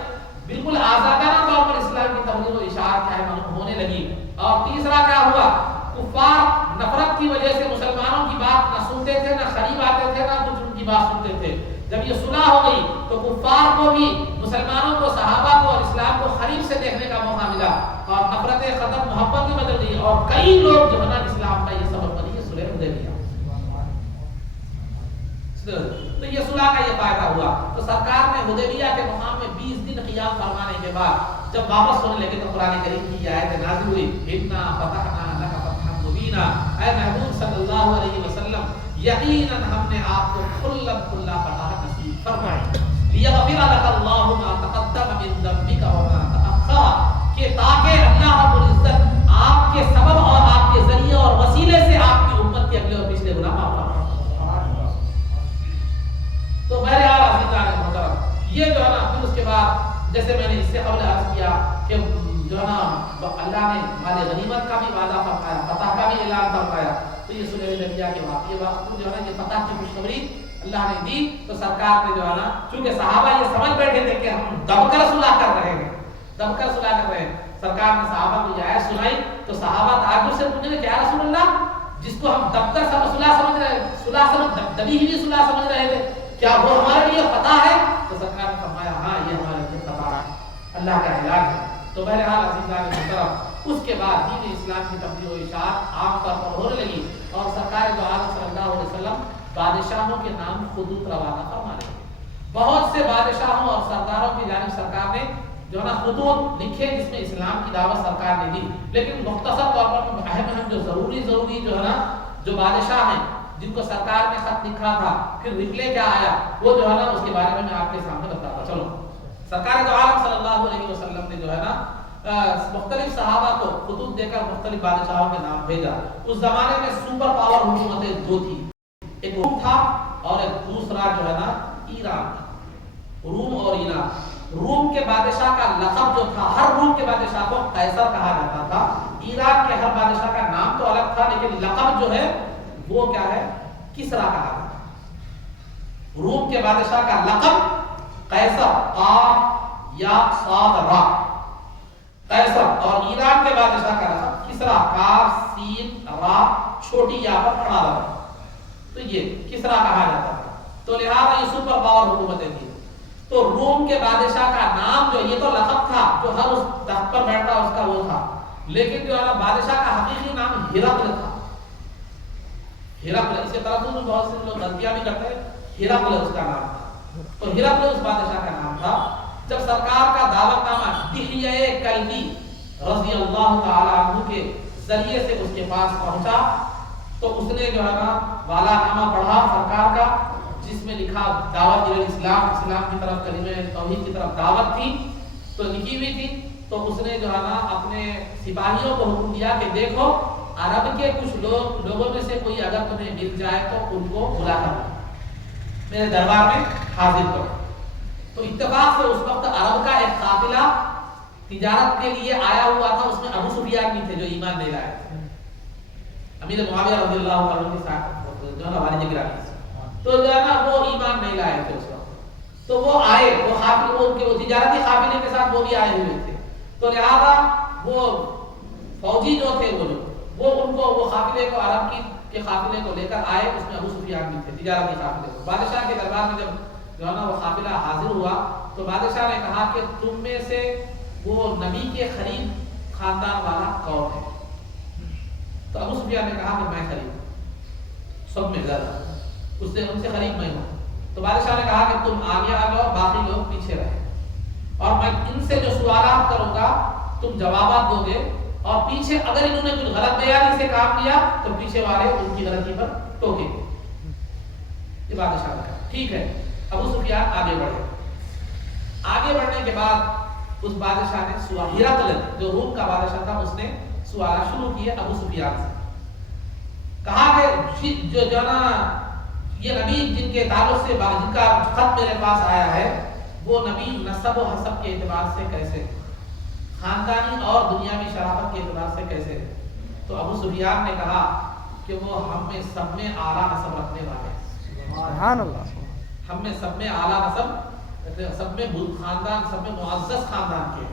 بالکل آزادانہ طور پر اسلام کی تبلیغ و اشاعت کیا ہے ہونے لگی. اور تیسرا کیا ہوا, کفار نفرت کی وجہ سے مسلمانوں کی بات نہ سنتے تھے, نہ قریب آتے تھے, نہ کچھ ان کی بات سنتے تھے. جب یہ صلح ہو گئی تو کفار کو بھی مسلمانوں کو, صحابہ کو اور اسلام کو قریب سے دیکھنے کا موقع ملا, اور نفرتیں ختم, محبت میں بدل گئی, اور کئی لوگ جو ہے نا اسلام کا یہ سبب بنی ہے صلح حدیبیہ. تو یہ صلح کا یہ فائدہ ہوا. تو سرکار نے حدیبیہ کے مقام میں 20 دن قیام فرمانے کے بعد جب واپس ہونے لگے تو قرآن کریم کی یہ آیت نازل ہوئی, اِنَّا فَتَحْنَا لَكَ فَتْحًا مُبِينًا, اے محبوب صلی اللہ علیہ وسلم یقیناً ہم نے آپ کو کھلا فتح نصیب فرمائی, لِيَغْفِرَ لَكَ اللَّهُ مَا تَقَدَّمَ مِن ذَنبِكَ وَمَا تَأَخَّرَ, کہ تاکہ اللہ رب العزت آپ کے سبب اور آپ کے ذریعے اور وسیلے سے آپ کی امت کے اگلے اور پچھلے گناہ معاف فرمائے. تو بہرحال عزیزان محترم, یہ جو ہے نا پھر اس کے بعد جیسے میں نے اس سے قبل عرض کیا کہ جو ہے نا اللہ نے مال غنیمت کا بھی وعدہ فرمایا, فتح کا بھی اعلان فرمایا. تو یہ صلح حدیبیہ کے واقعے جو ہے نا یہ فتح کی خوشخبری اللہ نے دی. تو سرکار نے جو ہے نا, چونکہ صحابہ یہ سمجھ بیٹھے تھے کہ ہم دب کر صلح کر رہے ہیں, دب کر صلح کر رہے ہیں, سرکار نے صحابہ کو یہ آیت سنائی تو صحابہ تعجب سے پوچھنے لگے, کیا رسول اللہ, جس کو ہم دب کر صلح سمجھ رہے, صلح سمجھ دبی ہوئی صلح سمجھ رہے تھے, کیا وہ ہمارے لیے فتح ہے؟ تو سرکار نے فرمایا ہاں یہ ہمارے لیے فتح ہے, اللہ کا اعلان ہے. تو بہرحال عزیزان محترم, اس کے بعد دین اسلام کی تبلیغ و اشاعت عام طور پر ہونے لگی, اور سرکار دو عالم صلی اللہ علیہ وسلم بادشاہوں کے نام خطوط روانہ فرمانے لگے. بہت سے بادشاہوں اور سرداروں کی جانب سرکار نے جو ہے نا خطوط لکھے جس میں اسلام کی دعوت سرکار نے دی, لیکن مختصر طور پر اہم جو ضروری جو ہے نا جو بادشاہ ہیں جن کو سرکار نے خط لکھا تھا, پھر رپلے کیا آیا, وہ جو ہے نا اس کے بارے میں آپ کے سامنے بتاتا چلو. سرکار دو عالم صلی اللہ علیہ وسلم نے جو ہے نا مختلف صحابہ کو خطوط دے کر مختلف بادشاہوں کے نام بھیجا. اس زمانے میں سپر پاور حکومتیں دو تھی, ایک روم تھا اور ایک دوسرا جو ہے نا ایران تھا. روم اور ایران. روم کے بادشاہ کا لقب جو تھا, ہر روم کے بادشاہ کو قیصر کہا جاتا تھا. ایران کے ہر بادشاہ کا نام تو الگ تھا, لیکن لقب جو ہے وہ کیا ہے, کسرا کہا جاتا ہے. روم کے بادشاہ کا لقب قیصر, قاف یا صاد را, قیصر, اور ایران کے بادشاہ کا لقب کسرا, کاف سین را چھوٹی یا پر کھڑا رہا, تو یہ کسرا کہا جاتا ہے. تو لہذا یہ سپر پاور حکومتیں تھیں. تو روم کے بادشاہ کا نام جو یہ تو لقب تھا جو ہر اس تخت پر بیٹھتا اس کا وہ تھا, لیکن جو ہے نا بادشاہ کا حقیقی نام ہرقل تھا. ہرقل, اس کے طرف میں بہت سے لوگ غلطیاں بھی کرتے ہیں, ہرقل اس کا نام تھا. تو ہرقل اس بادشاہ کا نام تھا. جب سرکار کا دعوت نامہ دحیہ کلبی رضی اللہ تعالی عنہ کے ذریعے سے اس کے پاس پہنچا, تو اس نے جو ہے نا والا نامہ پڑھا سرکار کا, جس میں لکھا دعوت اسلام, اسلام کی طرف کلمہ توحید کی طرف دعوت تھی, تو لکھی ہوئی تھی. تو اس نے جو ہے نا اپنے سپاہیوں کو حکم دیا کہ دیکھو عرب کے کچھ لوگوں میں سے کوئی اگر تمہیں مل جائے تو ان کو بلا کر میرے دربار میں حاضر کرو. تو اتفاق سے اس وقت عرب کا ایک قافلہ تجارت کے لیے آیا ہوا تھا, اس میں ابو سفیان بھی تھے جو ایمان نہیں لائے تھے, امیر معاویہ رضی اللہ عنہ کے ساتھ جو ہے نا والد گرامی سے. تو جو ہے نا وہ ایمان نہیں لائے تھے اس وقت. تو وہ آئے, وہ قافلے, وہ ان کے وہ تجارتی قافلے کے ساتھ وہ بھی آئے ہوئے تھے. تو لہذا وہ فوجی جو تھے وہ ان کو وہ قافلے کو عرب کے قافلے کو لے کر آئے, اس میں ابو سفیان بھی تھے, تجارتی قافلے کو. بادشاہ کے دربار میں جب جو ہے نا وہ قافلہ حاضر ہوا تو بادشاہ نے کہا کہ تم میں سے وہ نبی کے قریب خاندان والا کون ہے؟ تو ابو سفیان نے کہا کہ میں قریب ہوں، سب میں زیادہ اس سے ان سے قریب میں ہوں۔ تو بادشاہ نے کہا کہ تم آگے آ جاؤ، باقی لوگ پیچھے رہے، اور میں ان سے جو سوالات کروں گا تم جوابات دو گے، اور پیچھے اگر انہوں نے کچھ غلط بیانی سے کام کیا تو پیچھے والے ان کی غلطی پر ٹوکیں گے۔ یہ بادشاہ نے کہا ٹھیک ہے۔ ابو سفیان آگے بڑھے، آگے بڑھنے کے بعد اس بادشاہ نے سوال، ہرقل جو روم کا بادشاہ تھا، اس نے سوالات شروع کیے ابو سفیان سے۔ کہا کہ جو نا یہ نبی جن کے تعلق سے جن کا خط میرے پاس آیا ہے وہ نبی نسب و حسب کے اعتبار سے کیسے، خاندانی اور دنیاوی شرافت کے اعتبار سے کیسے؟ تو ابو سفیان نے کہا کہ وہ ہم میں سب میں اعلیٰ نسب رکھنے والے ہیں، سبحان اللہ، ہم میں سب میں اعلیٰ نسب، سب میں خاندان، سب میں معزز خاندان کے۔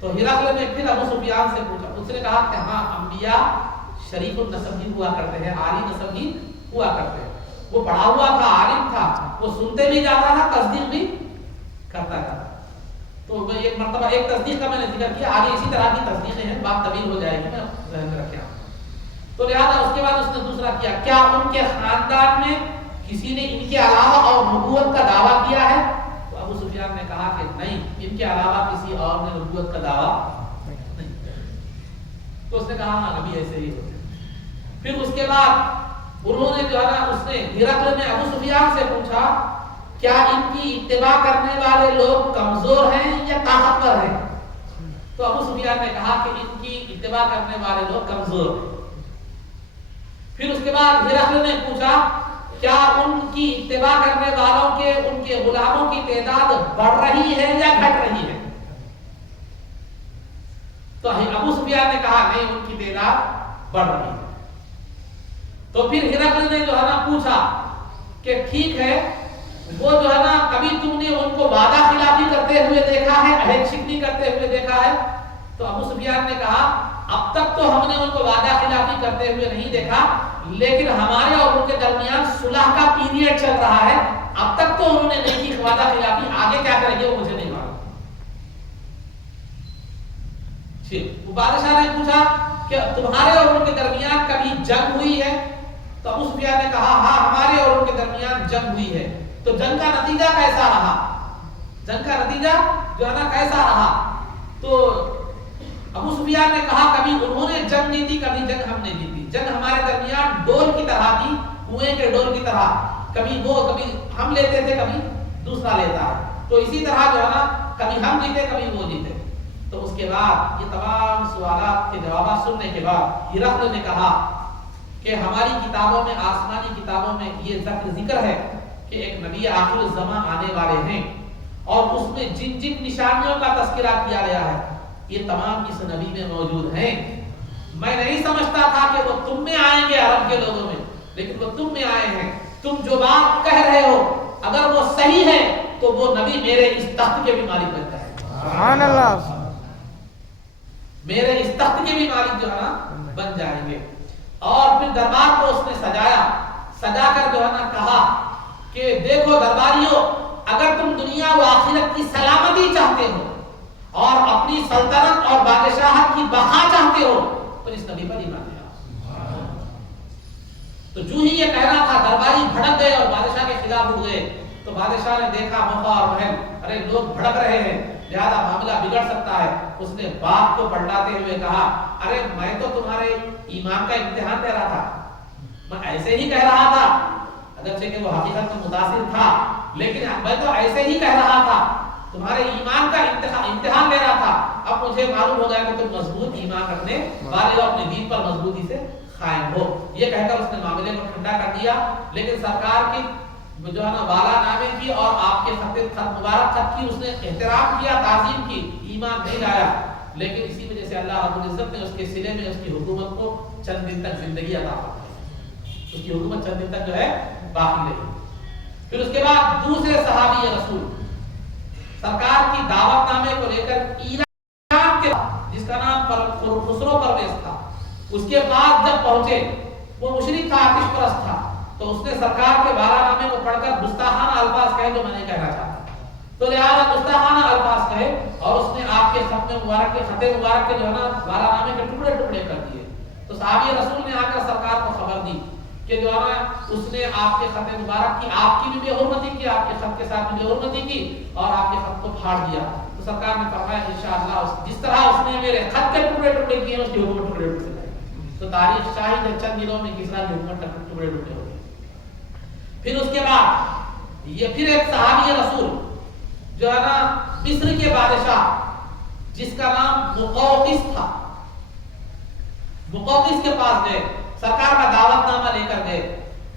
تو ہرقل نے پھر ابو سفیان سے پوچھا، اس نے کہا کہ ہاں انبیاء شریف النسب ہی ہوا کرتے ہیں، عالی نسب ہی ہوا کرتے ہیں۔ وہ پڑھا ہوا تھا، عالم تھا، وہ سنتے بھی جاتا تھا، تصدیق بھی کرتا تھا۔ تو میں ایک مرتبہ ایک تصدیق کا میں نے ذکر کیا، آگے اسی طرح کی تصدیقیں ہیں، بات طویل ہو جائے گی، میں ذہن میں رکھے ہوں۔ تو لہٰذا اس کے بعد اس نے دوسرا کیا، کیا ان کے خاندان میں کسی نے ان کے علاوہ اور نبوت کا دعویٰ کیا ہے؟ تو ابو سفیان نے کہا کہ نہیں، ان کے علاوہ کسی اور نے نبوت کا دعویٰ نہیں کیا۔ تو اس نے کہا ہاں نبی ایسے ہی ہوتے ہیں۔ پھر اس کے بعد انہوں نے جو ہے نا، اس نے ہرقل نے ابو سفیان سے پوچھا کیا ان کی اتباع کرنے والے لوگ کمزور ہیں یا طاقتور ہیں؟ تو ابو سفیان نے کہا کہ ان کی اتباع کرنے والے لوگ کمزور ہیں۔ پھر اس کے بعد ہرقل نے پوچھا کیا ان کی اتباع کرنے والوں کے، ان کے غلاموں کی تعداد بڑھ رہی ہے یا گھٹ رہی ہے؟ تو ابو سفیان نے کہا نہیں، ان کی تعداد بڑھ رہی ہے۔ تو پھر ہرقل نے جو ہے نا پوچھا کہ ٹھیک ہے، وہ جو ہے نا کبھی تم نے ان کو وعدہ خلافی کرتے ہوئے دیکھا ہے، عہد شکنی کرتے ہوئے دیکھا ہے؟ تو ابو سفیان نے کہا اب تک تو ہم نے ان کو وعدہ خلافی کرتے ہوئے نہیں دیکھا، لیکن ہمارے اور ان کے درمیان صلح کا پیریڈ چل رہا ہے، اب تک تو انہوں نے نہیں کی وعدہ خلافی، آگے کیا کریں گے وہ مجھے نہیں معلوم۔ وہ بادشاہ نے پوچھا کہ تمہارے اور ان کے درمیان کبھی جنگ ہوئی ہے؟ تو ابو سفیان نے کہا ہاں، ہمارے اور ان کے درمیان جنگ ہوئی ہے۔ تو جنگ کا نتیجہ کیسا رہا؟ جنگ کا نتیجہ جو ہے نا کیسا رہا؟ تو ابو سفیان نے کہا کبھی انہوں نے جنگ جیتی، کبھی جنگ ہم نے جیتی۔ جنگ ہمارے درمیان ڈور کی طرح تھی، کنویں کے ڈور کی طرح، کبھی ہم لیتے تھے، کبھی دوسرا لیتا ہے۔ تو اسی طرح جو ہے نا کبھی ہم جیتے، کبھی وہ جیتے۔ تو اس کے بعد یہ تمام سوالات کے جوابات سننے کے بعد ہرقل نے کہا کہ ہماری کتابوں میں، آسمانی کتابوں میں یہ ذکر ہے کہ ایک نبی آخر الزمان آنے والے ہیں، اور اس میں جن جن نشانیوں کا تذکرہ کیا گیا ہے یہ تمام اس نبی میں موجود ہیں۔ میں نہیں سمجھتا تھا کہ وہ تم میں آئیں گے، عرب کے لوگوں میں، لیکن وہ تم میں آئے ہیں۔ تم جو بات کہہ رہے ہو اگر وہ صحیح ہے تو وہ نبی میرے اس تخت کے بھی مالک بن جائے گا، سبحان اللہ، میرے اس تخت کے بھی مالک جو ہے نا بن جائیں گے۔ اور پھر دربار کو اس نے سجایا، سجا کر جو ہے نا کہا کہ دیکھو درباریوں، اگر تم دنیا و آخرت کی سلامتی چاہتے ہو اور اپنی سلطنت اور بادشاہت کی بقا چاہتے ہو تو اس نبی پر ایمان لے آؤ۔ تو جو ہی یہ کہہ رہا تھا درباری بھڑک گئے اور بادشاہ کے خلاف اٹھ گئے۔ تو بادشاہ نے دیکھا موقع اور محل، ارے لوگ بھڑک رہے ہیں، لہذا معاملہ بگڑ سکتا ہے۔ اس نے باپ کو پلٹاتے ہوئے کہا ارے میں تو تمہارے ایمان کا امتحان دے رہا تھا، میں ایسے ہی کہہ رہا تھا، اگرچہ کہ وہ حقیقت میں متاثر تھا، لیکن میں تو ایسے ہی کہہ رہا تھا، تمہارے ایمان کا امتحان لے رہا تھا۔ اب مجھے معلوم ہو گیا کہ تم مضبوط ایمان رکھنے والے ہو، اپنے دین پر مضبوطی سے قائم ہو۔ یہ کہہ کر اس نے معاملے کو ٹھنڈا کر دیا، لیکن سرکار کی جو ہے نا والا نامے کی اور آپ کے خط مبارک خط کی اس نے احترام کیا، تعظیم کی، ایمان نہیں لایا، لیکن اسی وجہ سے اللہ رب العزت نے اس کے سلے میں اس کی حکومت کو چند دن تک زندگی عطا فرمائی، اس کی حکومت چند دن تک جو ہے باقی رہی۔ پھر اس کے بعد دوسرے صحابی رسول سرکار کی دعوت نامے کو لے کر ایران کے جس کا نام خسرو پرویز تھا، اس کے بعد جب پہنچے، وہ مشرک تھا، آتش پرست تھا، تو اس نے سرکار کے بارہ نامے کو پڑھ کر گستاخانہ الفاظ کہے جو میں نے کہنا چاہتا، تو لہٰذا گستاخانہ الفاظ کہے اور اس نے آپ کے خط مبارک کے جو ہے نا بارہ نامے کے ٹکڑے ٹکڑے کر دیے. تو صحابی رسول نے آ کر سرکار کو خبر دی کہ جو ہے نا اس نے آپ کے خط مبارک کی آپ کی بھی بے حرمتی کی، آپ کے خط کے ساتھ بھی بے حرمتی کی اور آپ کے خط کو پھاڑ دیا. تو سرکار نے فرمایا انشاءاللہ جس طرح اس نے میرے خط کے ٹکڑے ٹکڑے کیے اس کی حکومت ٹکڑے ٹکڑے. تو تاریخ شاہد ہے چند دنوں میں کسرا کی حکومت ٹکڑے ٹکڑے ہو گئے. پھر اس کے بعد یہ پھر ایک صحابی رسول جو ہے نا مصر کے بادشاہ جس کا نام مقوقس تھا، مقوقس کے پاس گئے، سرکار کا دعوت نامہ لے کر گئے.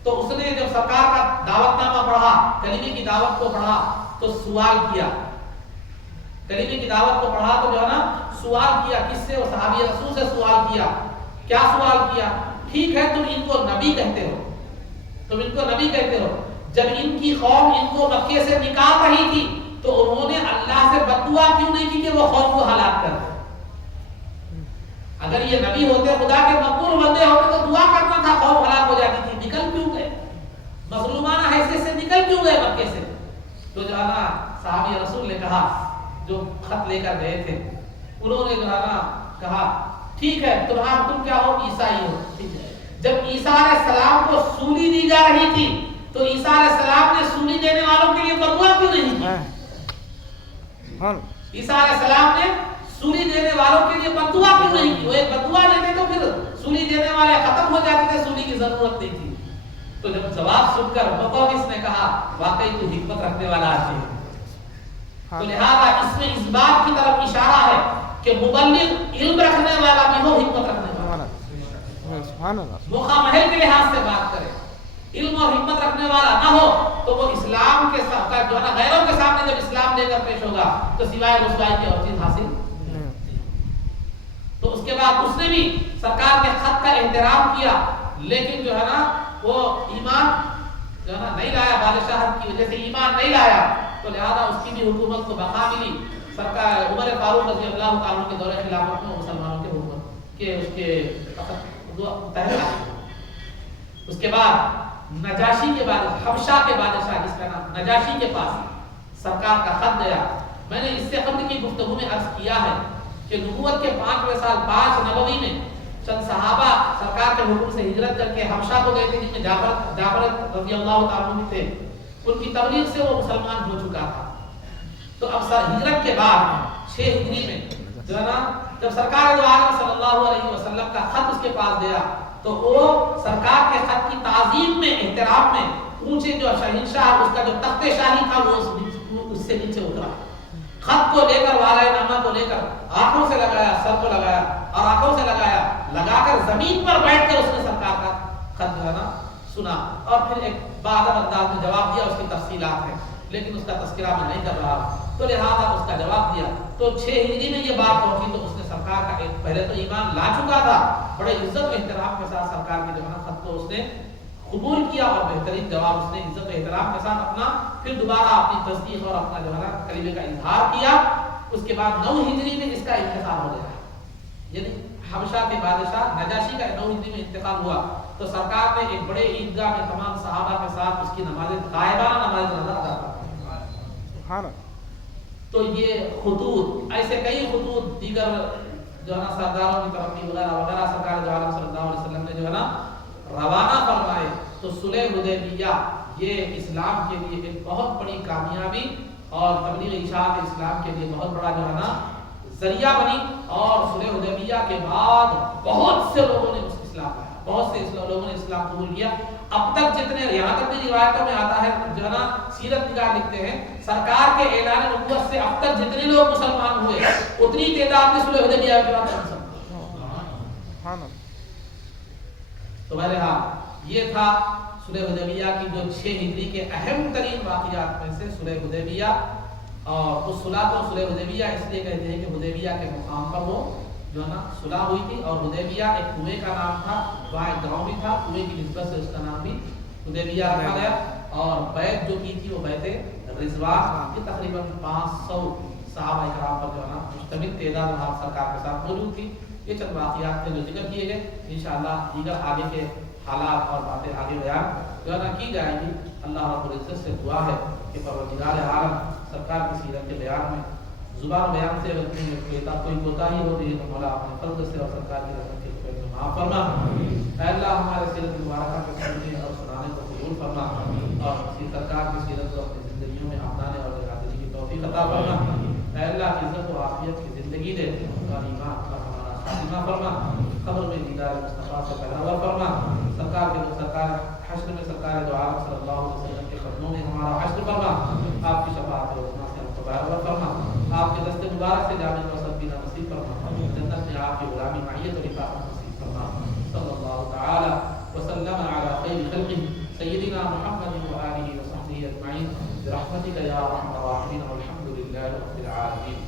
تو اس نے جب سرکار کا دعوت نامہ پڑھا، کلمے کی دعوت کو پڑھا تو سوال کیا، کلمے کی دعوت کو پڑھا تو جو ہے نا سوال کیا. کس سے؟ وہ صحابی رسول سے سوال کیا. کیا سوال کیا؟ ٹھیک ہے تم ان کو نبی کہتے ہو، تم ان کو نبی کہتے ہو، جب ان کی قوم ان کو مکے سے نکال رہی تھی تو انہوں نے اللہ سے بد دعا کیوں نہیں کی کہ وہ قوم کو ہلاک کر دے؟ اگر یہ نبی ہوتے، خدا کے مقبول بندے ہوتے تو دعا کرنا تھا، قوم ہلاک ہو جاتی تھی. نکل کیوں گئے؟ مظلومانہ حیثیت سے نکل کیوں گئے مکے سے؟ تو جو ہے نا صحابی رسول نے کہا، جو خط لے کر گئے تھے انہوں نے جو ہے نا کہا ٹھیک ہے تم کیا ہو؟ عیسائی ہو. ٹھیک ہے. جب عیسیٰ علیہ السلام کو سولی دی جا رہی تھی تو عیسیٰ علیہ السلام نے سولی دینے والوں کے لیے بد دعا کیوں نہیں کی؟ عیسیٰ علیہ السلام نے سولی دینے والوں کے لیے بد دعا کیوں نہیں کی؟ وہ ایک بد دعا دیتے تو پھر سولی دینے والے ختم ہو جاتے تھے، سولی کی ضرورت نہیں تھی. تو جب جواب سن کر مقوقس نے کہا واقعی تو حکمت رکھنے والا آدمی ہے. تو لہذا اس میں اس بات کی طرف اشارہ ہے کہ مبلغ علم رکھنے والا بھی ہو، حکمت رکھنے والا. موقع محل کے لحاظ سے بات کرے، علم اور حکمت رکھنے والا نہ ہو تو وہ اسلام کے ساتھ جو ہے نا غیروں کے سامنے جب اسلام لے کر پیش ہوگا تو سوائے رسوائی کی اور چیز حاصل. تو اس کے بعد اس نے بھی سرکار کے خط کا احترام کیا، لیکن جو ہے نا وہ ایمان جو ہے نا نہیں لایا، بادشاہت کی وجہ سے ایمان نہیں لایا، تو لہذا اس کی بھی حکومت کو بقا ملی. سرکار عمر فاروق رضی اللہ تعالیٰ کے دور خلافت میں مسلمانوں کے حکومت کے اس کے اس کے بعد نجاشی کے بادشاہ، حبشہ کے بادشاہ جس کا نام نجاشی کے پاس سرکار کا خط گیا. میں نے اس سے قبل کی گفتگو میں عرض کیا ہے کہ نبوت کے 5ویں سال 5 نبوی میں چند صحابہ سرکار کے حکم سے ہجرت کر کے حبشہ کو گئے تھے، جن میں جعفر رضی اللہ تعالیٰ عنہ تھے. ان کی تبلیغ سے وہ مسلمان ہو چکا تھا. تو اب ہجرت کے بعد 6 ہجری میں جو ہے نا جب سرکار دو عالم صلی اللہ علیہ وسلم کا خط اس کے پاس گیا تو وہ سرکار کے خط کی تعظیم میں، احترام میں اونچے جو شہنشاہ اس کا جو تخت شاہی تھا وہ اس سے نیچے اترا. خط کو لے کر، والے نامہ کو لے کر آنکھوں سے لگایا، سر کو لگایا اور آنکھوں سے لگایا، لگا کر زمین پر بیٹھ کر اس نے سرکار کا خط جو ہے نا سنا اور پھر ایک بادل انداز میں جواب دیا. اس کی تفصیلات ہیں لیکن اس کا تذکرہ میں نہیں کر رہا، تو لہذا اس کا جواب دیا. تو 6 ہجری میں یہ بات پہنچی تو اس نے سرکار کا ایک پہلے تو ایمان لا چکا تھا، بڑے عزت و احترام کے ساتھ سرکار کے جو ہے خط کو اس نے قبول کیا اور بہترین جواب اس نے عزت و احترام کے ساتھ اپنا پھر دوبارہ اپنی تصدیق اور اپنا جو ہے کلمے کا اظہار کیا. اس کے بعد 9 ہجری میں اس کا انتقال ہو گیا، یعنی حبشہ کے بادشاہ نجاشی کا 9 ہجری میں انتقال ہوا. تو سرکار نے ایک بڑے عیدگاہ میں تمام صحابہ کے ساتھ اس کی نماز غائبانہ نماز جنازہ ادا کی. تو یہ خطوط، ایسے کئی خطوط دیگر جو ہے نا سرداروں کی طرف وغیرہ وغیرہ سرکار جو عالم صلی اللہ علیہ وسلم نے جو ہے نا روانہ فرمائے. تو صلح حدیبیہ یہ اسلام کے لیے ایک بہت بڑی کامیابی اور تبلیغ اشاعت اسلام کے لیے بہت بڑا جو ہے نا ذریعہ بنی. اور صلح حدیبیہ کے بعد بہت سے لوگوں نے اسلام لایا، بہت سے لوگوں نے اسلام قبول کیا. اب تک جتنے، یہاں تک بھی روایتوں میں آتا ہے جو ہے نا سیرت نگار لکھتے ہیں سرکار کے اعلان نبوت سے اب تک جتنے لوگ مسلمان ہوئے اتنی تعداد میں صلح حدیبیہ کے بعد مسلمان. تو بہرحال یہ تھا صلح حدیبیہ کی جو 6 ہجری کے اہم ترین واقعات میں سے صلح حدیبیہ. اور اس صلح کو صلح حدیبیہ اس لیے کہتے ہیں کہ حدیبیہ کے مقام پر وہ جو ہے نا صلح ہوئی تھی. اور حدیبیہ ایک کنویں کا نام تھا، وہاں ایک گاؤں بھی تھا، کنویں کی نسبت سے اس کا نام بھی حدیبیہ رکھا گیا. اور بیعت جو کی تھی وہ بیعت رضوان کی تقریباً 500 صحابہ کرام پر جو ہے نا مشتمل تعداد وہاں سرکار کے ساتھ موجود تھی. یہ چند واقعات تھے جو ذکر کیے گئے. انشاءاللہ دیگر آگے کے حالات اور باتیں آگے بیان جو ہے نا کی جائیں گی. اللہ رب العزت سے دعا ہے کہ پروردگار عالم سرکار کی سیرت کے بیان میں زبان بیان سے اگر کوئی کوتاہی ہوتی ہے تو مولا اپنے فضل سے اور سرکار کی رحمت کے فیض میں معاف فرما. اے اللہ ہمارے سیرت مبارکہ کے سننے اور سنانے کو قبول فرما اور اسی سرکار کی سیرت کو اپنی زندگیوں میں اپنانے اور حاضری کی توفیق عطا فرما. اے اللہ عزت و عافیت کی زندگی دے اور ایمان پر ہمارا خاتمہ فرما. قبر میں دیدار مصطفیٰ سے پیدا فرما. سرکار حشر میں سرکار دو عالم صلی اللہ علیہ وسلم کے قدموں میں ہمارا حشر فرما. آپ کی شفاعت و عظمت سے ہم کو باور فرما. آپ کے دست مبارک سے جامع وصل پینا نصیب فرما. جنت میں آپ کی غلامی معیت و رفاقت نصیب فرما. صلی اللہ تعالی وسلم علی خیر خلقہ سیدنا محمد و آلہ و صحبہ اجمعین برحمتک یا ارحم الراحمین والحمد للہ رب العالمین.